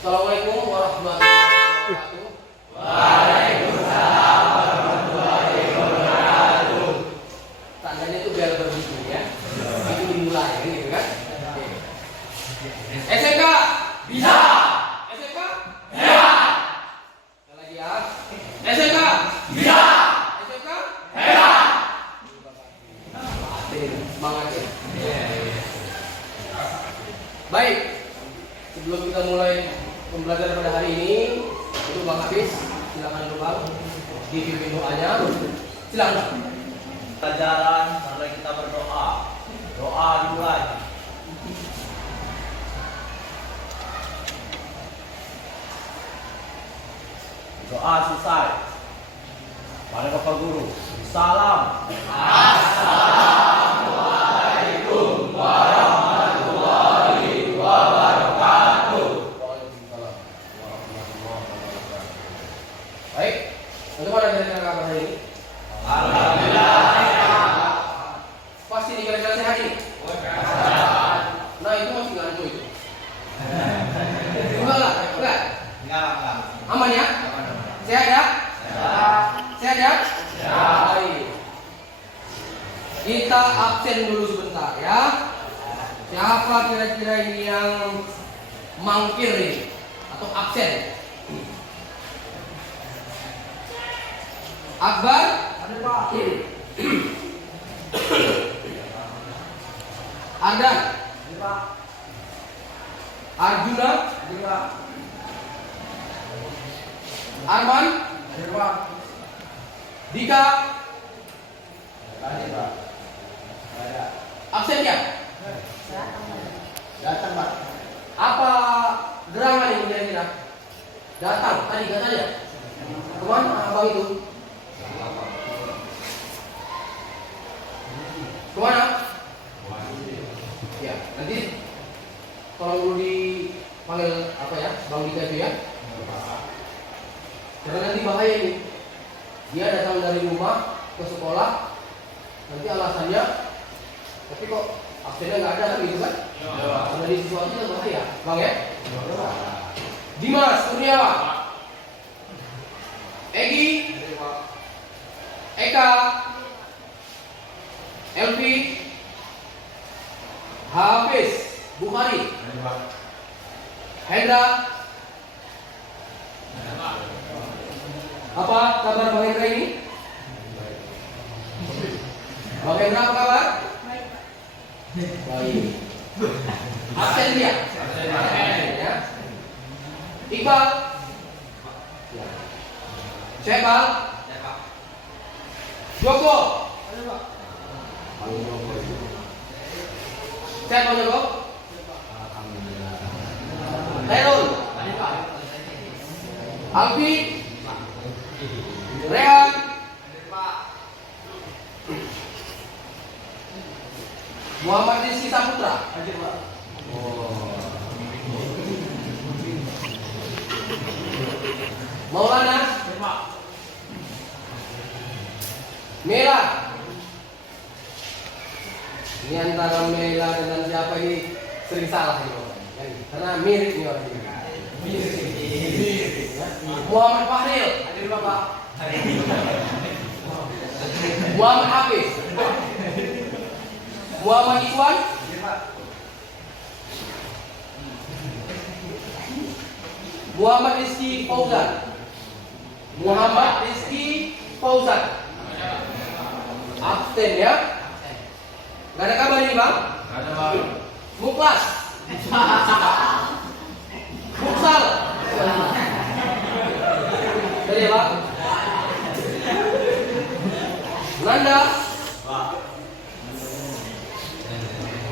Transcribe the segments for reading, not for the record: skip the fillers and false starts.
Assalamualaikum warahmatullahi wabarakatuh. Waalaikumsalam warahmatullahi wabarakatuh. Tandanya itu biar berbunyi ya. Itu dimulai gitu kan. SMK Bisa. SMK Hebat. sekali lagi ya. SMK Bisa. SMK Hebat. semangat ya. Baik, sebelum kita mulai pembelajaran pada hari ini, itu Bang Hafiz, silakan dulu Bang dipimpin doanya. Silakan. Pelajaran sampai kita berdoa. Doa dimulai. Doa selesai. Pada Bapak Guru. Salam. Assalamualaikum warahmatullahi wabarakatuh. Waalaikumsalam warahmatullahi wabarakatuh. Baik, bagaimana kira-kira kabar hari ini? Alhamdulillah. Pasti dikira-kira sehat ini? Nah itu masih ngantuk itu. Enggak lah, enggak. Enggak. Aman ya? Sehat ya? Sehat ya? Baik. Kita absen dulu sebentar ya. Siapa kira-kira ini yang mangkir ini atau absen? Akbar? Ada Pak. Ardan? Ada Pak. Arjuna? Ada Pak. Arman? Ada Pak. Dika? Ada Pak. Ada. Absen ya? Datang Pak. Apa gerangan ini kira-kira? Datang tadi katanya. Kemana abang itu? Kemana? Ya, nanti tolong dulu dipanggil apa ya, Bang Dika itu ya. Karena nanti bahaya ini. Dia datang dari rumah ke sekolah, nanti alasannya, tapi kok absennya nggak ada kan gitu kan? Karena di sesuatu itu bahaya, Bang ya. Dimas Kurniawan, Egi, Eka, Elvi, Hafiz, Bukhari, Hendra. Apa kabar Bang Hendra ini? Bang Hendra apa kabar? Baik. Absen dia? Absen ya. Iqbal? Ya. Syekbal? Joko? Sehat Bang Joko? Khairul? Alfi? Rehan? Muhammad Rizky Saputra? Maulana? Mela? Ini antara Mela dengan siapa ini sering salah ini orang. Karena mirip nih orang ini. Mirip. Ya. Muhammad Fahril? Hadir Bapak. Muhammad Hafiz? Muhammad Ikhwan? Muhammad Rizky Fauzan? Muhammad Rizky Fauzan? Absen ya? Gak ada kabar ini Bang? Gak ada Bang. Muklas? Muksal? Dari ya Bang? Nanda?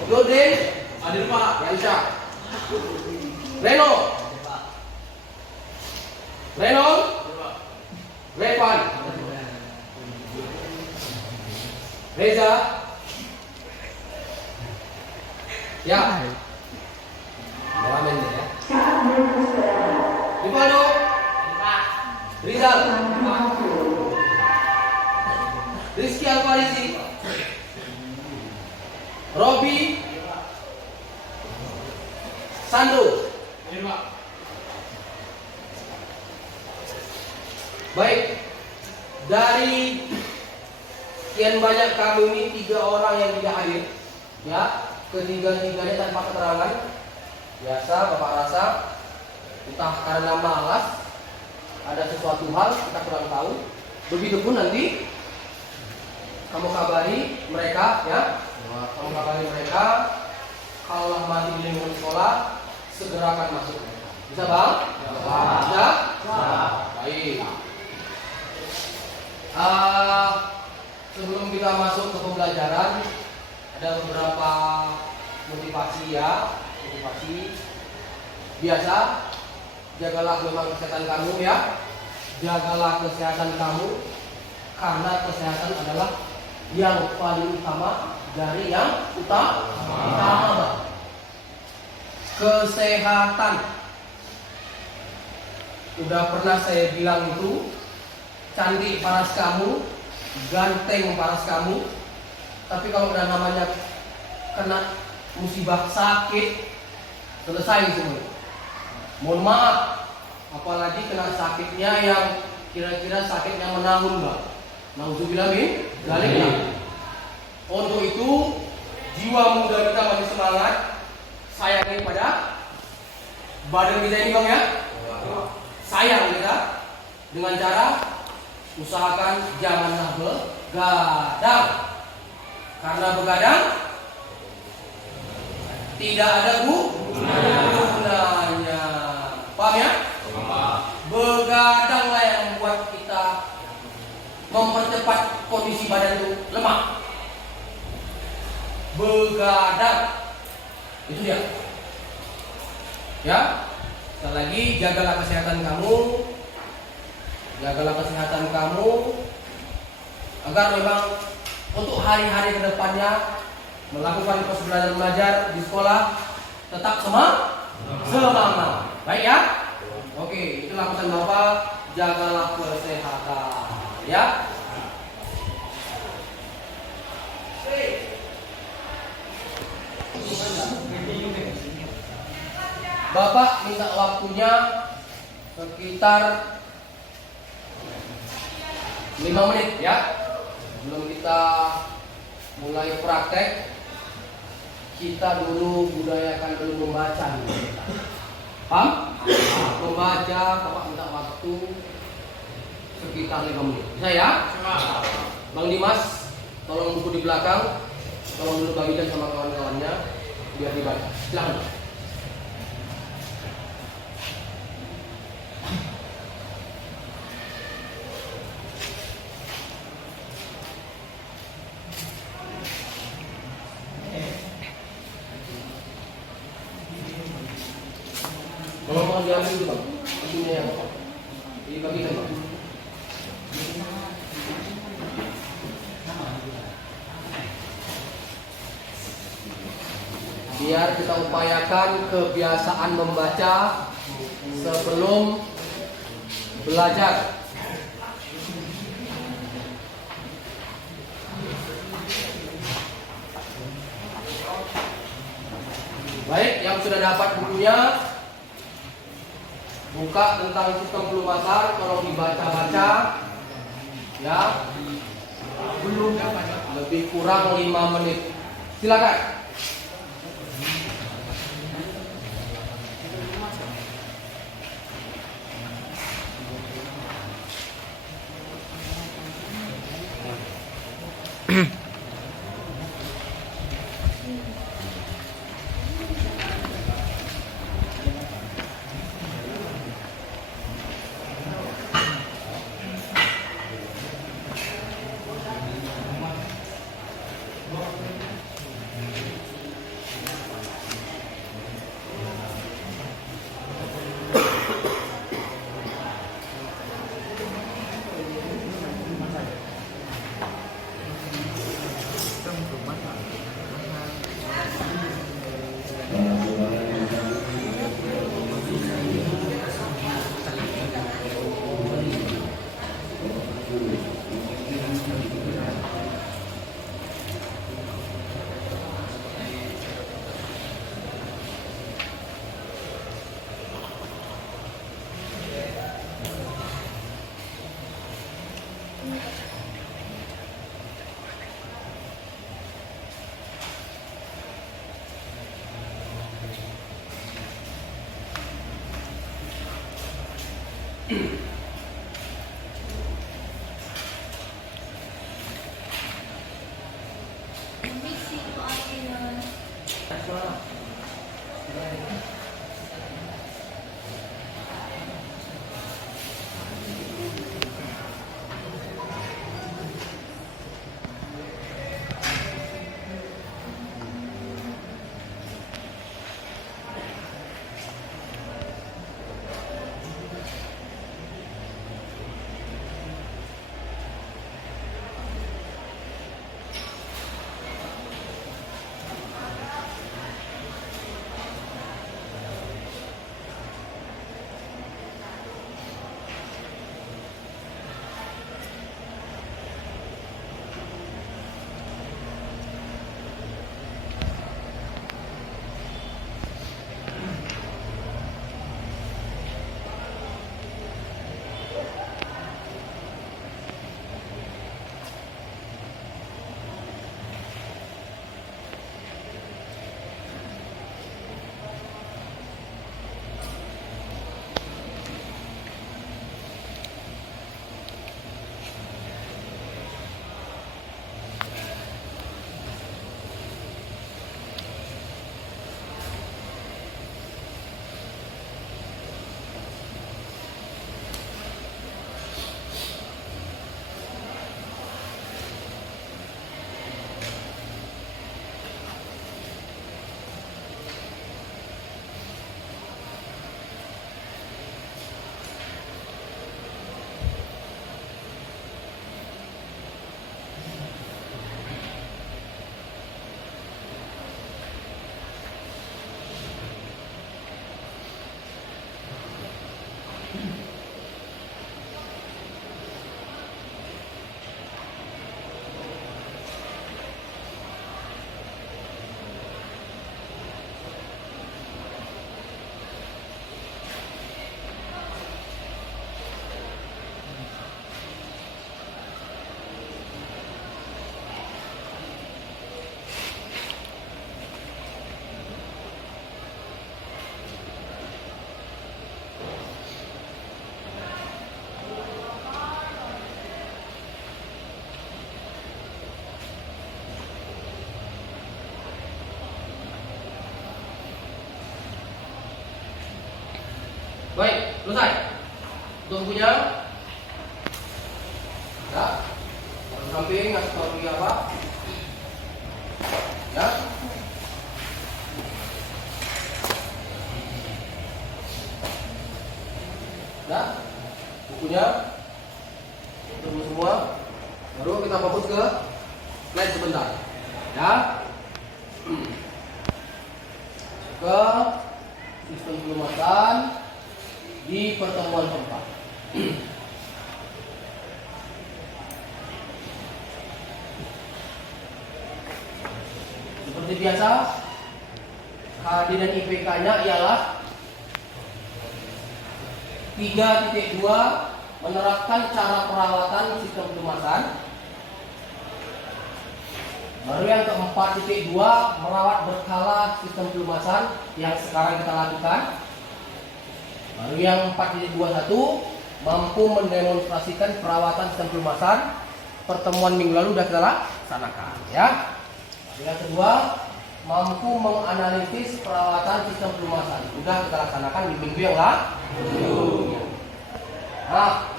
Nurdin? Hadir Pak. Yansyah? Reno? Reno? Revan? Reza? Ya. Ramen ya. Rifano? Rizal? Rizky Alfarizi? Robi? Sandro? Baik, dari sekian banyak kamu ini 3 orang yang tidak hadir, ya, ketiga-tiganya tanpa keterangan. Biasa Bapak rasa entah karena malas, ada sesuatu hal kita kurang tahu. Begitupun nanti kamu kabari mereka, ya, kamu kabari mereka kalau masih di lingkungan sekolah segera akan masuk. Bisa bang? Bisa? Baik. Sebelum kita masuk ke pembelajaran, ada beberapa motivasi, ya. Motivasi biasa, jagalah memang kesehatan kamu, ya. Jagalah kesehatan kamu, karena kesehatan adalah yang paling utama dari yang utama. Kesehatan, udah pernah saya bilang itu, cantik paras kamu, ganteng paras kamu, tapi kalau udah namanya kena musibah sakit, selesai semua. Mohon maaf, apalagi kena sakitnya yang kira-kira sakitnya menahun, Bang. Nauzubillah min dzalik. Untuk itu, jiwa muda kita masih semangat, sayangi pada badan kita ini, Bang, ya. Sayang kita dengan cara usahakan janganlah begadang, karena begadang tidak ada gunanya. Paham, ya? Begadanglah yang membuat kita mempercepat kondisi badan itu lemah. Begadang itu dia, ya. Sekali lagi, jagalah kesehatan kamu, jagalah kesehatan kamu, agar memang untuk hari-hari kedepannya melakukan proses belajar mengajar di sekolah tetap semangat. Baik, ya. Oke, itulah pesan Bapak, jagalah kesehatan, ya. Bapak minta waktunya sekitar 5 menit, ya. Sebelum kita mulai praktek, kita dulu budayakan dulu membaca. Paham? Membaca, Bapak minta waktu sekitar 5 menit. Bisa, ya? Bang Dimas, tolong buku di belakang, tolong dulu bagikan sama kawan-kawannya biar dibaca. Silakan. Tolong diambil dulu, Bang. Itunya yang dibagikan, Bang. Biar kita upayakan kebiasaan membaca sebelum belajar. Baik, yang sudah dapat bukunya, buka tentang sistem pelumasan, tolong dibaca-baca, ya. Belum lebih kurang 5 menit. Silakan. Mixing ko atin yun. Baik, selesai. Untuk punya, ya, taruh samping, ngasih tahu dia apa, ya. Ya, bukunya, ketemu semua. Baru kita fokus ke slide sebentar, ya. Ke sistem pelumasan di pertemuan keempat. Seperti biasa, kehadiran IPK-nya ialah 3.2 menerapkan cara perawatan sistem pelumasan. Baru yang ke-4.2 merawat berkala sistem pelumasan yang sekarang kita lakukan. Baru yang 4.21 mampu mendemonstrasikan perawatan sistem pelumasan. Pertemuan minggu lalu sudah kita laksanakan, ya. Baru yang kedua mampu menganalisis perawatan sistem pelumasan. Sudah kita laksanakan di minggu yang lalu. Nah,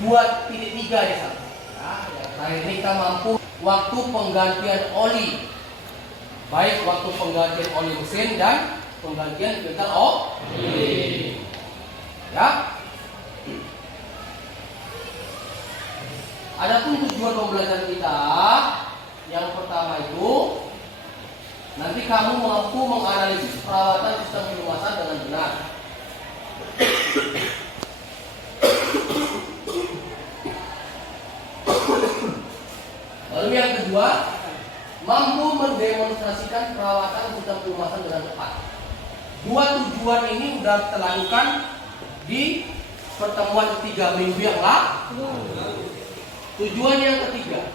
2.3 ya, ya. Terakhir ini kita mampu waktu penggantian oli, baik waktu penggantian oli mesin dan penggantian filter oli, ya. Adapun tujuan pembelajaran kita yang pertama itu nanti kamu mampu menganalisis perawatan sistem pelumasan dengan benar. Lalu yang kedua, mampu mendemonstrasikan perawatan sistem pelumasan dengan tepat. Dua tujuan ini sudah kita lakukan di pertemuan ketiga minggu yang lalu. Tujuan yang ketiga,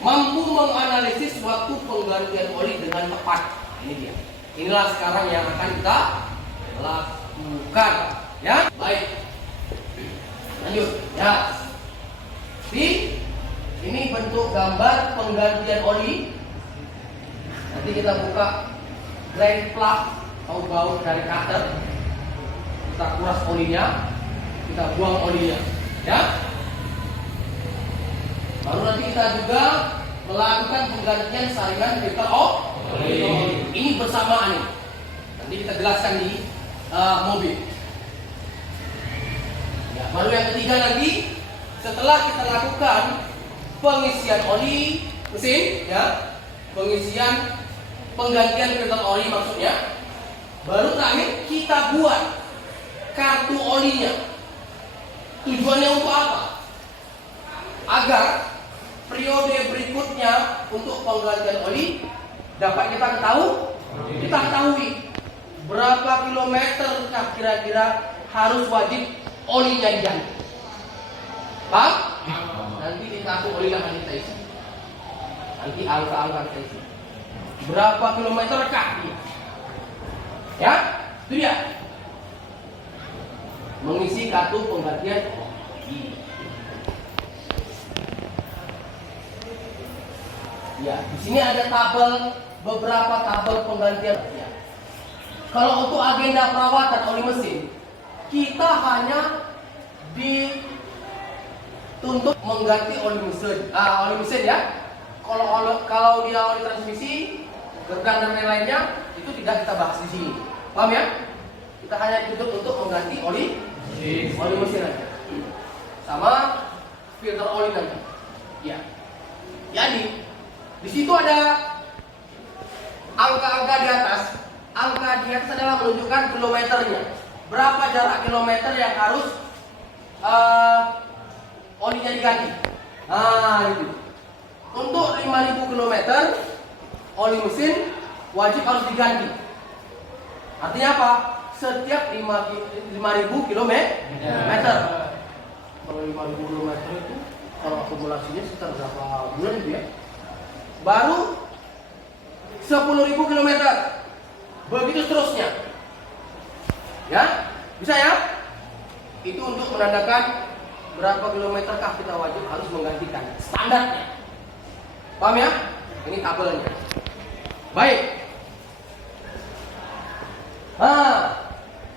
mampu menganalisis waktu penggantian oli dengan tepat. Ini dia. Inilah sekarang yang akan kita lakukan. Ya, baik. Lanjut. Ya. Ini bentuk gambar penggantian oli. Nanti kita buka drain plug atau baut dari cutter. Kita kuras olinya, kita buang olinya. Ya. Baru nanti kita juga melakukan penggantian saringan filter oli. Ini bersamaan nih. Nanti kita jelaskan di mobil. Ya, baru yang ketiga nanti setelah kita lakukan pengisian oli mesin, ya, pengisian penggantian filter oli maksudnya, baru terakhir kita buat kartu olinya. Tujuannya untuk apa? Agar periode berikutnya untuk penggantian oli dapat kita ketahui berapa kilometer kira-kira harus wajib olinya diganti. Paham? Nanti di kartu oli akan kita isi. Nanti angka-angka kita isi. Berapa kilometer kah? Ya, itu dia. Mengisi kartu penggantian oli. Ya, di sini ada beberapa tabel penggantian. Ya. Kalau untuk agenda perawatan oli mesin, kita hanya dituntut mengganti oli mesin ya. Kalau dia oli transmisi, gerbang dan lain-lainnya itu tidak kita bahas di sini. Paham ya? Kita hanya dituntut untuk mengganti oli mesin aja. Sama filter oli nanti. Ya. Jadi di situ ada angka-angka di atas. Angka di atas adalah menunjukkan kilometernya. Berapa jarak kilometer yang harus olinya diganti. Nah, itu. Untuk 5.000 km oli mesin wajib harus diganti. Artinya apa? Setiap 5.000 km. Kalau 5.000 km itu kalau akumulasinya sekitar berapa bulan itu ya? Baru 10.000 km. Begitu seterusnya. Ya, bisa ya? Itu untuk menandakan berapa kilometerkah kita wajib harus menggantikan standarnya. Paham ya? Ini tabelnya. Baik.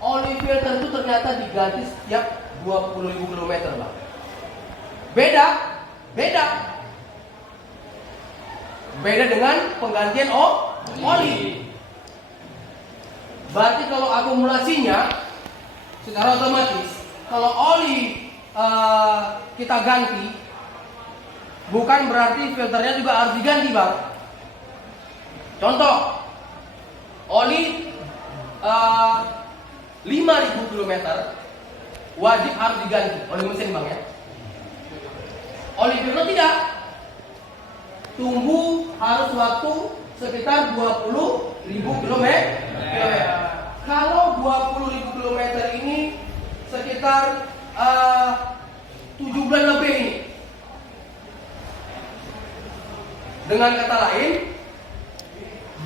Oli filter itu ternyata diganti setiap 20.000 km, Bang. Beda dengan penggantian oli. Berarti kalau akumulasinya secara otomatis, kalau oli kita ganti, bukan berarti filternya juga harus diganti, Bang. Contoh, oli 5.000 km wajib harus diganti oli mesin, Bang ya. Oli filter tidak. Tunggu harus waktu sekitar 20.000 km. Kalau 20.000 km ini sekitar 7 bulan lebih ini. Dengan kata lain,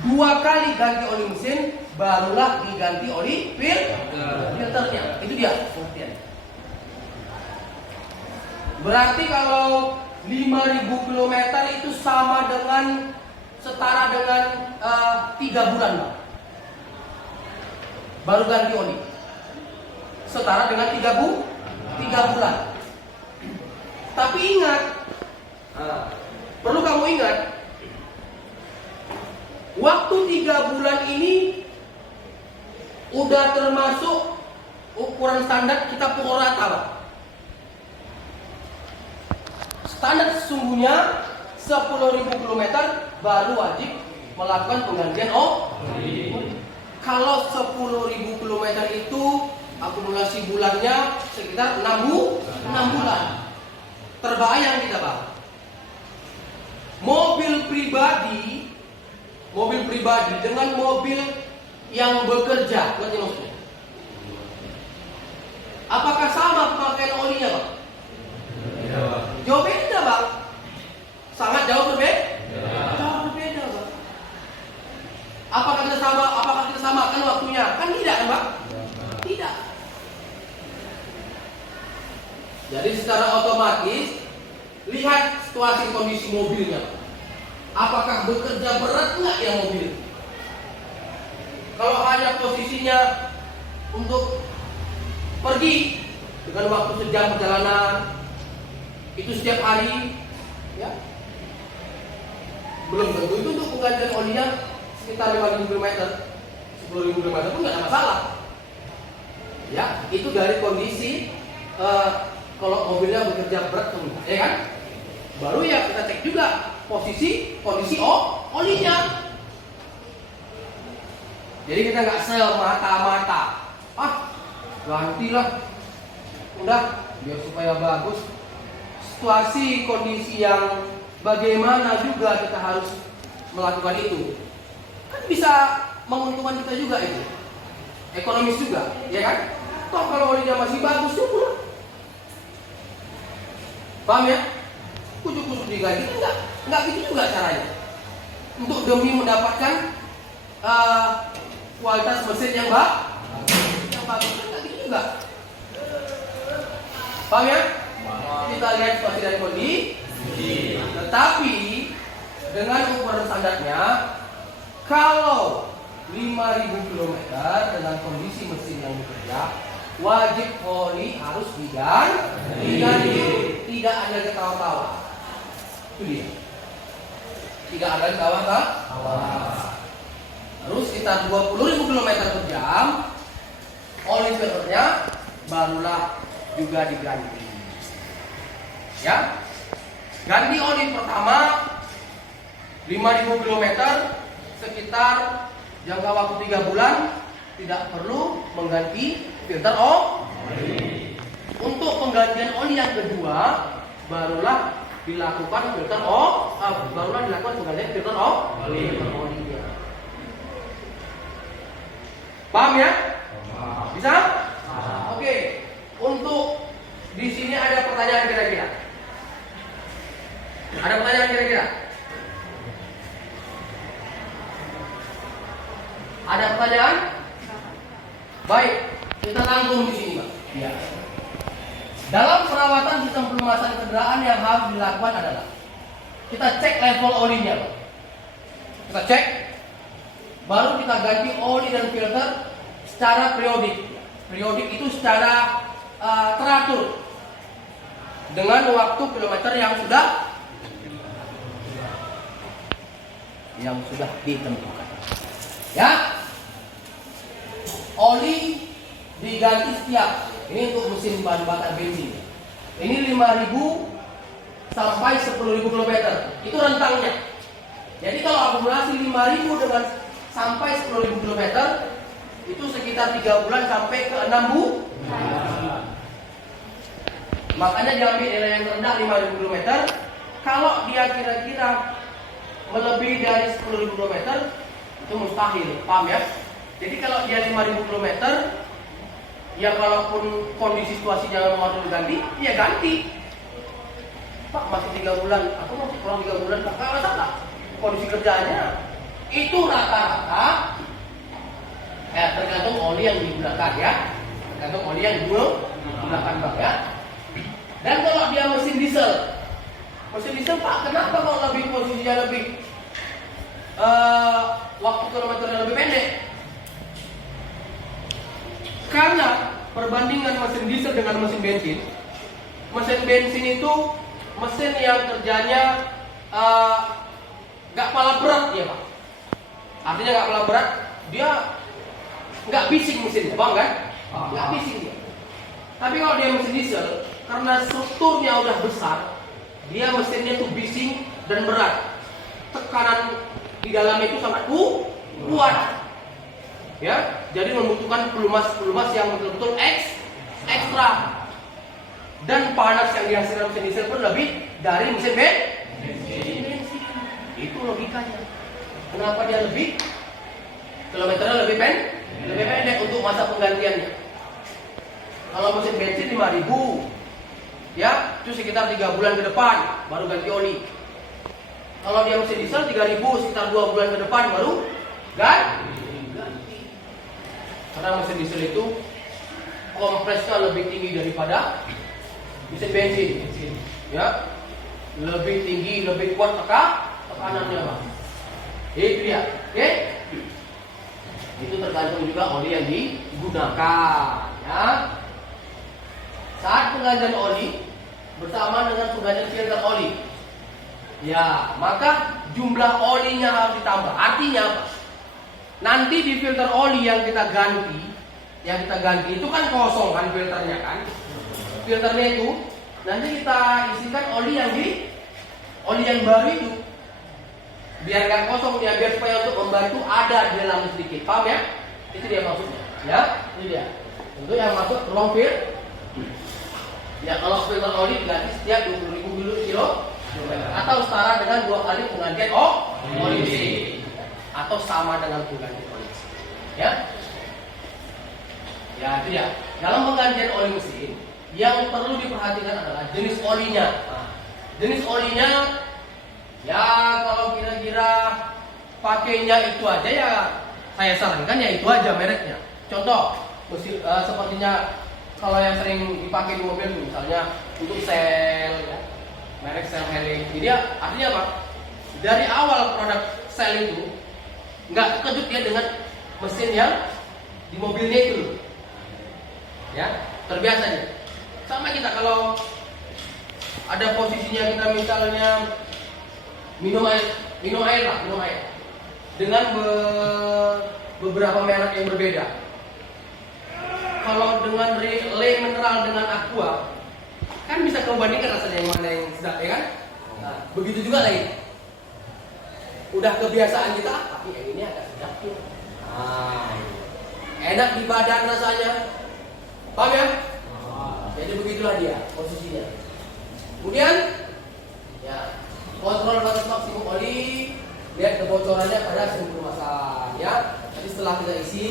2 kali ganti oli mesin barulah diganti oli filternya. Itu dia pengertian. Berarti kalau 5.000 km itu setara dengan 3 bulan, Bang. Baru ganti oli. Setara dengan 3 bulan. Tapi ingat, perlu kamu ingat, waktu 3 bulan ini udah termasuk ukuran standar kita pukul rata, Bang. Standar sesungguhnya 10.000 km baru wajib melakukan penggantian oli. Kalau 10.000 km itu akumulasi bulannya sekitar 6 bulan. Terbayang kita, Bang. Mobil pribadi dengan mobil yang bekerja, ngerti maksudnya? Apakah sama pemakaian olinya, Bang? Jauh beda, Bang. Sangat jauh berbeda. Jauh berbeda, Bang. Apakah kita samakan waktunya? Kan tidak, kan, Bang? Jadi secara otomatis lihat situasi kondisi mobilnya. Apakah bekerja berat nggak ya mobil? Kalau hanya posisinya untuk pergi dengan waktu sejam perjalanan, itu setiap hari, ya, belum tentu itu untuk penggantian olinya sekitar 5.000 km, 10.000 km pun nggak ada masalah. Ya, itu dari kondisi kalau mobilnya bekerja berat atau enggak, ya kan? Baru ya kita cek juga kondisi olinya. Jadi kita nggak semata-mata, gantilah, udah biar supaya bagus. Situasi kondisi yang bagaimana juga kita harus melakukan itu. Kan bisa menguntungkan kita juga itu, ekonomis juga, ya kan? Toh kalau olinya masih bagus syukur. Paham ya? Kucuk-kucuk diganti kan nggak gitu juga caranya. Untuk demi mendapatkan kualitas mesin yang bagus kan nggak gitu juga. Paham ya? Kita lihat situasi dari kondisi. Tetapi dengan ukuran standarnya, kalau 5.000 km dengan kondisi mesin yang bekerja, wajib oli harus diganti. Tidak ada ketawa-tawa. Itu dia. Tidak ada ketawa-tawa. Terus sekitar 20.000 km per jam, oli filternya barulah juga diganti. Ya, ganti oli pertama 5.000 km sekitar jangka waktu 3 bulan, tidak perlu mengganti filter oli. Untuk penggantian oli yang kedua barulah dilakukan penggantian filter oli. Paham ya? Bisa? Oke. Untuk di sini ada pertanyaan kira-kira. Ada pertanyaan kira-kira? Ada pertanyaan? Baik, kita rangkum di sini, Pak. Ya. Dalam perawatan sistem pelumasan kendaraan yang harus dilakukan adalah kita cek level olinya, Pak. Kita cek, baru kita ganti oli dan filter secara periodik. Periodik itu secara teratur dengan waktu kilometer yang sudah ditentukan. Ya, oli diganti setiap. Ini untuk mesin bahan bakar bensin. Ini 5.000 sampai 10.000 km. Itu rentangnya. Jadi kalau akumulasi 5.000 dengan sampai 10.000 km, itu sekitar 3 bulan sampai ke 6 bulan. Makanya diambil nilai yang rendah 5.000 km. Kalau dia kira-kira melebihi dari 10.000 km, itu mustahil, paham ya? Jadi kalau dia 5.000 km, ya kalaupun kondisi situasinya mau diganti, ya ganti. Pak masih 3 bulan, aku masih kurang 3 bulan, Pak nggak masalah. Kondisi kerjanya itu rata-rata tergantung oli yang digunakan ya, tergantung oli yang digunakan Pak ya. Dan kalau dia mesin diesel Pak, kenapa kok lebih posisinya lebih waktu kilometernya lebih pendek? Karena perbandingan mesin diesel dengan mesin bensin itu mesin yang kerjanya nggak pala berat ya Pak. Artinya nggak pala berat, dia nggak bising mesinnya, bang kan? Nggak bising dia. Tapi kalau dia mesin diesel, karena strukturnya udah besar, dia mesinnya tuh bising dan berat. Tekanan di dalamnya itu sangat kuat. Ya, jadi membutuhkan pelumas yang betul-betul ekstra. Dan panas yang dihasilkan mesin diesel pun lebih dari mesin bensin. Itu logikanya. Kenapa dia lebih? Kilometernya lebih pendek untuk masa penggantiannya. Kalau mesin bensin 5.000, ya, itu sekitar 3 bulan ke depan baru ganti oli. Kalau dia mesin diesel 3.000, sekitar 2 bulan ke depan baru ganti. Karena mesin diesel itu kompresnya lebih tinggi daripada mesin bensin. Ya, lebih tinggi, lebih kuat tekanannya, Pak. Itu dia, oke? Itu tergantung juga oli yang digunakan, ya. Saat penggantian oli bersama dengan penggantian filter oli, ya, maka jumlah olinya harus ditambah. Artinya apa? Nanti di filter oli yang kita ganti itu kan kosong kan filternya kan. Filternya itu nanti kita isikan oli yang baru itu. Biar gak kosong dia, biar supaya untuk membantu ada di dalam sedikit. Paham ya? Itu dia maksudnya. Ya, itu dia. Untuk yang masuk ke ruang filter. Ya, kalau filter oli diganti setiap 20.000 kilometer atau setara dengan 2 kali penggantian oli mesin atau sama dengan penggantian oli mesin. Ya. Ya, itu ya. Dalam penggantian oli mesin yang perlu diperhatikan adalah jenis olinya. Nah, jenis olinya ya kalau kira-kira pakainya itu aja ya saya sarankan ya itu aja mereknya. Contoh mesin sepertinya kalau yang sering dipakai di mobil misalnya untuk sel ya, merek sel Helix. Jadi artinya apa? Dari awal produk sel itu nggak terkejut dia dengan mesin yang di mobilnya itu, ya terbiasa dia. Sama kita kalau ada posisinya kita misalnya minum air dengan beberapa merek yang berbeda. Kalau dengan Le Mineral dengan Aqua kan bisa kau bandingkan rasanya yang mana yang sedap, ya kan? Nah, begitu juga lain. Udah kebiasaan kita, tapi yang ini agak sedap ya. Nah, enak di badan rasanya. Paham ya? Jadi begitulah dia posisinya. Kemudian ya kontrol batas maksimum oli, lihat kebocorannya pada sumber kemasan ya. Jadi setelah kita isi,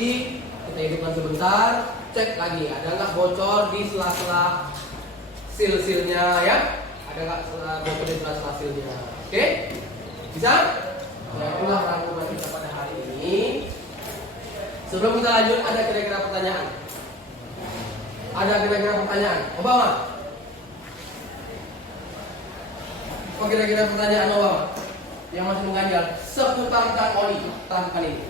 kita hidupkan sebentar, cek lagi ada nggak bocor di sela-sela sil-silnya ya, ada nggak bocor di sela-sela silnya. Oke, bisa? Ya itulah rangkuman kita pada hari ini. Sebelum kita lanjut, ada kira-kira pertanyaan? Ada kira-kira pertanyaan? Obama? Apa kira-kira pertanyaan Obama yang masih mengganjal seputar tentang oli terangkan ini?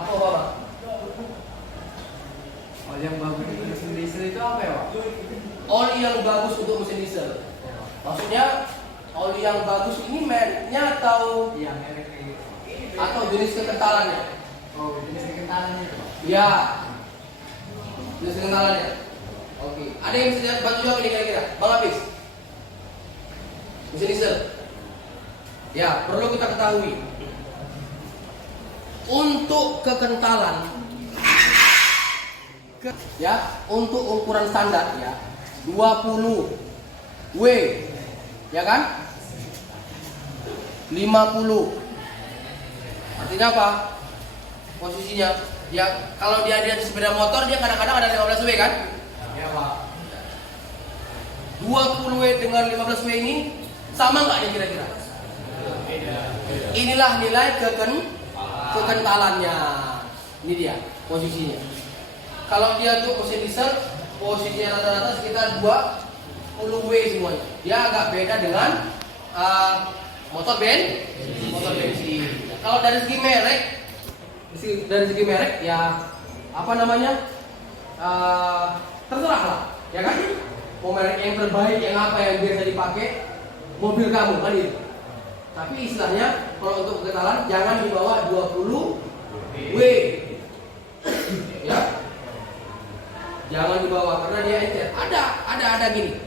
Apa Bapak? Oli yang bagus untuk mesin diesel itu apa ya, Pak? Oli yang bagus untuk mesin diesel. Maksudnya oli yang bagus ini mereknya atau Iya, merek kayak gitu. atau jenis kekentalannya? Oh, jenis kekentalannya itu, Pak. Ya, jenis kekentalannya. Oke, ada yang bisa bantu jawab ini kira-kira? Bang Hafiz, mesin diesel. Ya, perlu kita ketahui untuk kekentalan, ya, untuk ukuran standar ya 20 W, ya kan? 50. Artinya apa? Posisinya, ya kalau dia di sepeda motor dia kadang-kadang ada 15 W kan? Ya, Pak. 20 W dengan 15 W ini sama nggak ya kira-kira? Inilah nilai kekentalannya. Ini dia posisinya. Kalau dia untuk mesin diesel, posisinya rata-rata sekitar 20 W semuanya. Dia agak beda dengan motor bensin. Kalau dari segi merek, ya apa namanya? Terserah lah, ya kan? Mau merek yang terbaik, yang apa yang biasa dipakai mobil kamu kan itu. Tapi istilahnya kalau untuk kekentalan jangan di bawah 20 W. Ya. Jangan di bawah karena dia encer. Ada gini.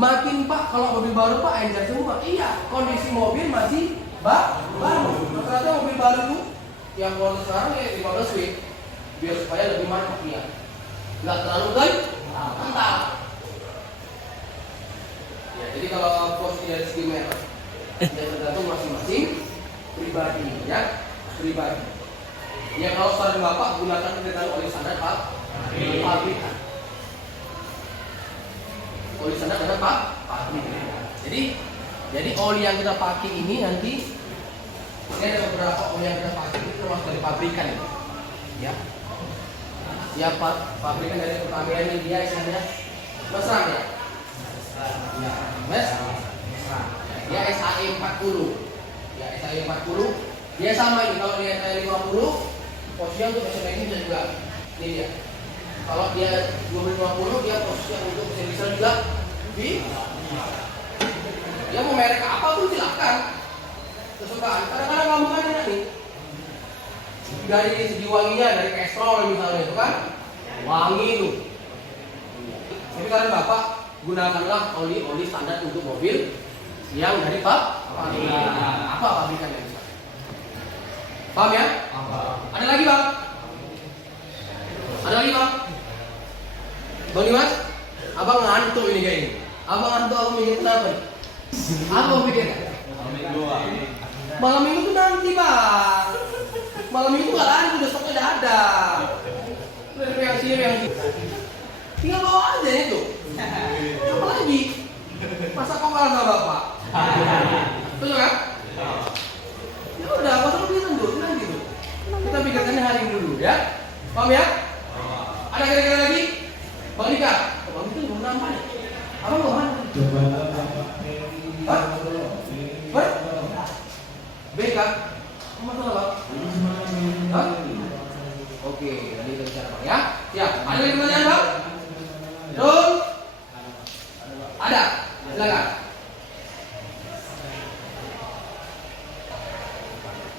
Makin Pak kalau mobil baru Pak encer semua. Iya, kondisi mobil masih baru. Rata-rata mobil baru tuh yang model sekarang ya 15 W. Biar supaya lebih mantap dia. Enggak terlalu kental. Ya, jadi kalau posisi dari segi merek dan tergantung masing-masing pribadi ya, pribadi. Ya kalau saran Bapak gunakan dengan oli standar Pak, pabrikan. Oli standar dengan pabrikan. Jadi oli yang kita pakai ini nanti Ini ada beberapa oli yang kita pakai itu termasuk dari pabrikan ya. Ya pabrikan dari Pertamina ini dia istilahnya mesra ya. Ya, dia SAE 40. Ya, SAE 40. Dia sama ini kalau dia SAE 50 posisinya untuk mesin ini bisa juga. Ini dia. Kalau dia 250 dia posisinya untuk mesin diesel juga di. Dia mau merek apa pun silakan. Kesukaan. Kadang-kadang kamu kan enak nih. Dari segi wanginya, dari kastrol misalnya itu kan wangi itu. Tapi karena Bapak gunakanlah oli standar untuk mobil yang dari pabrikan. Apa pabrikan yang bisa? Paham ya? Ada lagi Bang? Ada lagi Bang? Bang Dimas? Abang ngantuk ini kayaknya. Abang ngantuk, abang mikir kenapa nih? Apa pikirnya? Malam minggu tuh nanti Bang. Malam minggu nggak lanjut, udah stoknya udah ada. Udah yang sini. Tinggal bawa aja itu. Apa lagi? Masa kok kalah sama Bapak? Betul kan? Ya udah, masa lu bilang dulu, bilang gitu. Kita pikirkannya hari ini dulu ya. Paham ya? Ada kira-kira lagi? Bang Dika? Bang Dika belum nambah nih. Abang mau mana? Hah? Hah? BK? Masalah Bang? Hah? Oke, nanti kita bicara Bang ya. Siap. Ada lagi pertanyaan Bang? Belum? Ada? Silakan.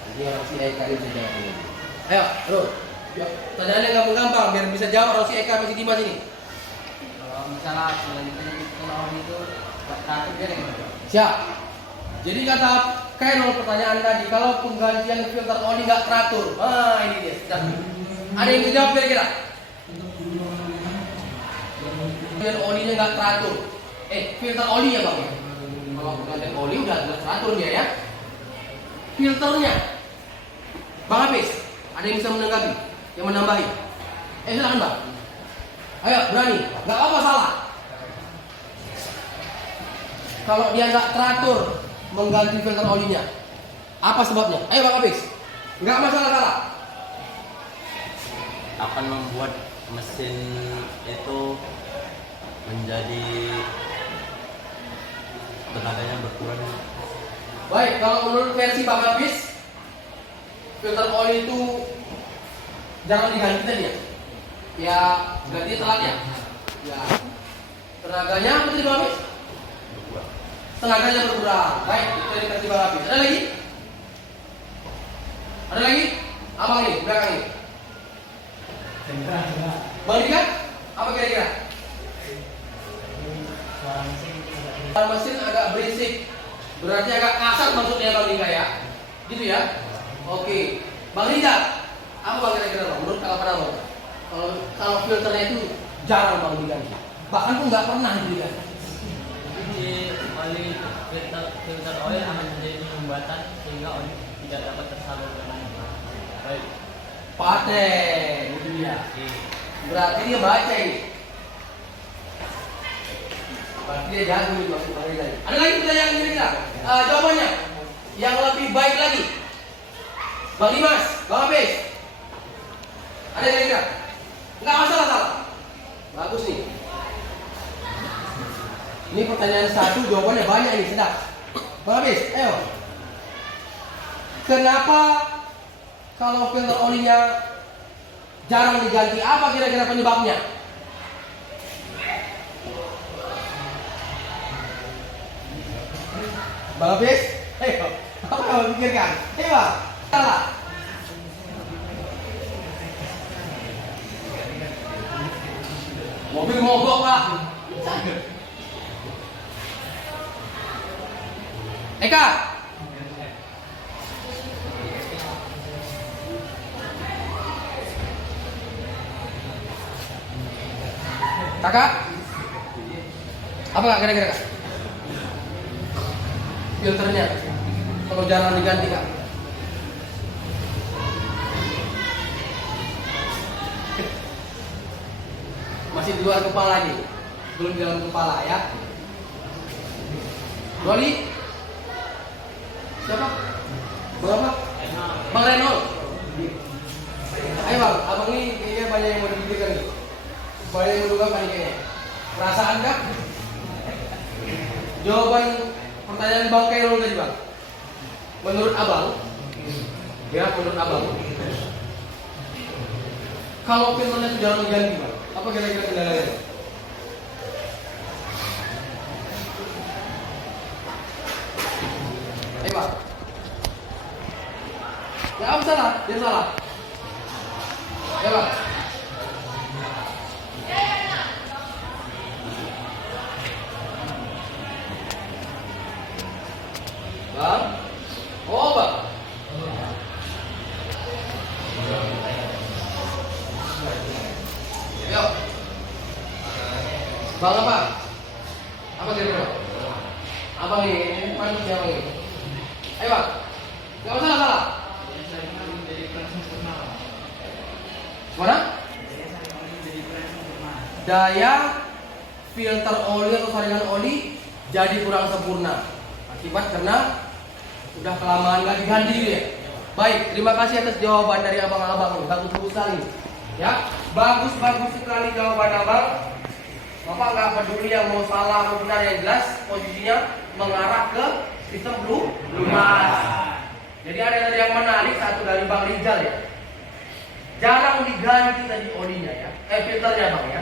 Nanti orang si Eka bisa jawab ini. Ayo, bro. Pertanyaannya gampang-gampang biar bisa jawab orang si Eka masih Dimas ini. Kalau misalnya selanjutnya kalau itu teratur dia nih. Siap. Jadi kata kayak pertanyaan tadi, kalau penggantian filter oli nggak teratur, ini dia. Siap. Ada yang bisa jawab kira-kira? Penggantian olinya nggak teratur. Filter oli ya bang. Kalau penggantian oli udah teratur dia ya. Filternya, Bang Hafiz, ada yang bisa menanggapi, yang menambahi? Silakan bang. Ayo berani, nggak apa salah. Kalau dia nggak teratur mengganti filter olinya, apa sebabnya? Ayo Bang Hafiz, nggak masalah salah. Akan membuat mesin itu menjadi tenaganya berkurang. Baik, kalau menurut versi Bang Hafiz, filter oli itu jangan diganti tadi ya. Ya, ganti telat ya. Ya. Tenaganya apa tadi Bang Hafiz? Tenaganya berkurang. Baik, itu dari versi Bang Hafiz. Ada lagi? Ada lagi? Abang ini, belakang ini. Bang Dika, apa kira-kira? Suara mesin agak berisik. Berarti agak kasar maksudnya Bang Dika ya. Gitu ya. Oke. Bang Dika, apa Bang kira-kira Bang? Menurut kalapan Bang? Kalau filternya itu jarang Bang diganti. Bahkan pun nggak pernah diganti. Jadi oli filter oil akan menjadi sumbatan sehingga oli tidak dapat tersalur dengan baik. Paten, itu dia. Berarti dia baca ini. Berarti dia jago nih maksud Bang Dika. Ada lagi pertanyaan kira-kira? Jawabannya yang lebih baik lagi. Bang Dimas, Bang Hafiz. Ada kira-kira? Nggak masalah salah. Bagus nih. Ini pertanyaan satu, jawabannya banyak nih, sedap. Bang Hafiz, ayo. Kenapa kalau filter olinya jarang diganti? Apa kira-kira penyebabnya? Bang Hafiz, ayo. Apa kamu pikirkan? Ayo Bang, salah. Mobil mogok Pak. Eka. Kakak. Apa kak kira-kira kak? Filternya kalau jarang diganti kak. Masih di luar kepala ini, belum di dalam kepala ya. Doli, siapa? Bang apa? Bang Renol. Ayo bang, abang ini kayaknya banyak yang mau dipikirkan nih. Banyak yang mendugakan nih kayaknya. Perasaan kah? Jawaban pertanyaan Bang Kairul tadi bang. Menurut abang, ya menurut abang, kalau filternya itu jarang diganti bang, apa kira-kira kendalanya? Ayo bang. Ya apa salah? Dia salah. Ya bang. Bang? Oh bang. Yuk. Bang apa? Apa kira-kira? Abang ini pandu siapa ini? Ayo bang. Gak usah salah. Mana? Daya filter oli atau saringan oli jadi kurang sempurna akibat karena udah kelamaan gak diganti gitu ya. Baik, terima kasih atas jawaban dari abang-abang. Bagus sekali. Ya, bagus sekali jawaban abang. Bapak nggak peduli yang mau salah atau benar, yang jelas posisinya mengarah ke sistem lumas. Jadi ada yang menarik satu dari Bang Rizal ya. Jarang diganti tadi olinya ya, filternya bang ya.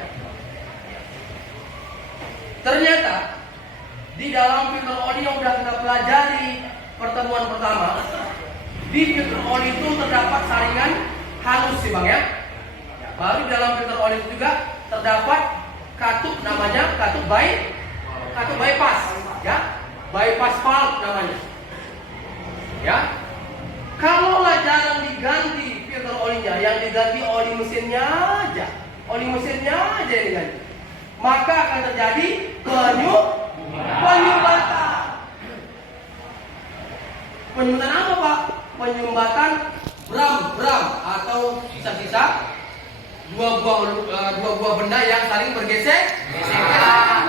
Ternyata di dalam filter oli yang sudah kita pelajari pertemuan pertama, di filter oli itu terdapat saringan halus sih bang ya. Baru di dalam filter oli itu juga terdapat katup, namanya katup bypass ya, bypass valve namanya ya. Kalaulah jarang diganti filter olinya, yang diganti oli mesinnya aja yang diganti, maka akan terjadi penyumbatan. Penyumbatan apa pak? Penyumbatan bram atau sisa-sisa dua buah benda yang saling bergesekan.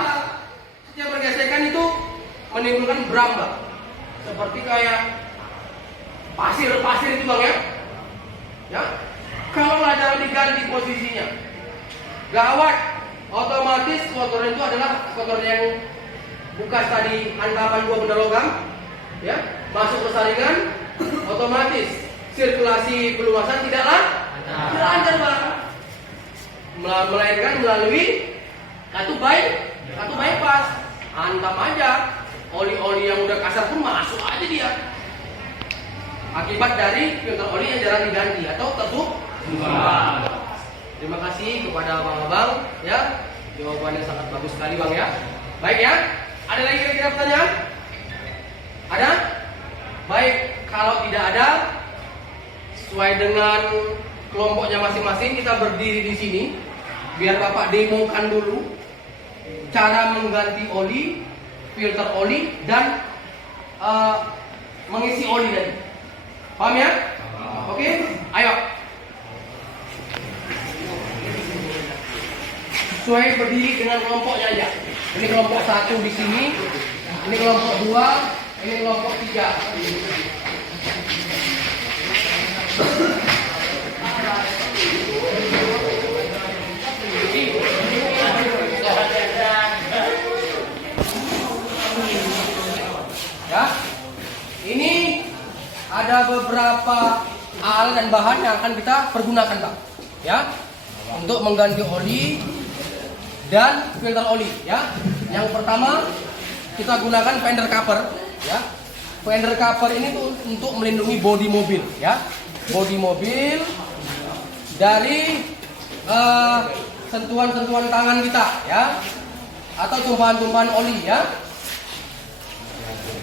Setiap bergesekan itu menimbulkan bram pak. Seperti kayak pasir itu bang ya. Ya, kalau jarang diganti posisinya, gawat, otomatis kotoran itu adalah kotoran yang bekas tadi hantaman dua benda logam, ya, masuk ke saringan, otomatis sirkulasi pelumasan tidaklah lancar bang, melainkan melalui katup bypass. Hantam aja, oli-oli yang udah kasar pun masuk aja dia. Akibat dari filter oli yang jarang diganti atau tersumbat. Terima kasih kepada abang-abang ya, jawabannya sangat bagus sekali bang ya. Baik ya, ada lagi kira-kira pertanyaan? Ada? Baik, kalau tidak ada, sesuai dengan kelompoknya masing-masing kita berdiri di sini, biar bapak demokan dulu cara mengganti oli, filter oli dan mengisi oli tadi. Paham ya? Oke, ayo. Sesuai berdiri dengan kelompoknya aja. Ini kelompok 1 di sini, ini kelompok 2, ini kelompok 3. Ya, ini ada beberapa alat dan bahan yang akan kita pergunakan bang, ya, untuk mengganti oli dan filter oli, ya. Yang pertama kita gunakan fender cover, ya. Fender cover ini tuh untuk melindungi bodi mobil, ya, bodi mobil dari sentuhan-sentuhan tangan kita, ya, atau tumpahan-tumpahan oli, ya.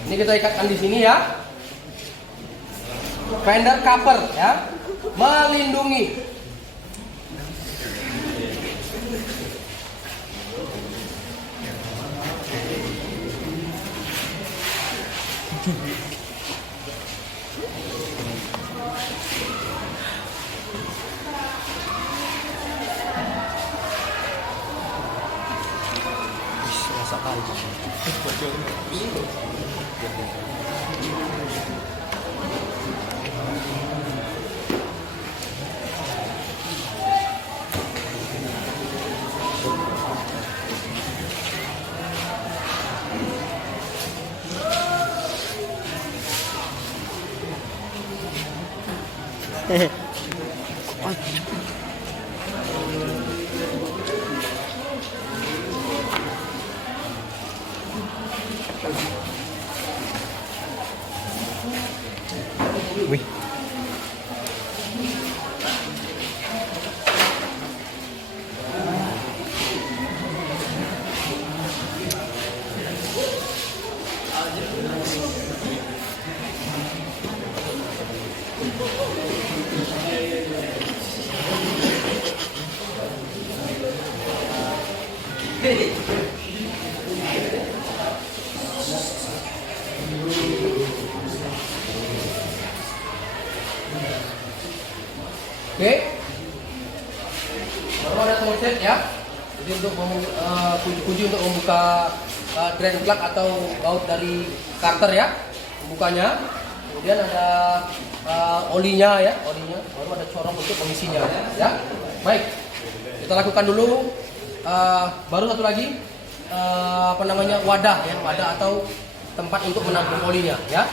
Ini kita ikatkan di sini, ya. Fender cover, ya, melindungi. Wih. Oke. Baru ada tool set ya. Jadi untuk kunci untuk membuka drain plug atau baut dari starter ya. Membukanya. Kemudian ada olinya ya, olinya. Baru ada corong untuk pengisinya ya. Baik. Kita lakukan dulu. Baru satu lagi wadah ya, wadah atau tempat untuk menampung olinya ya.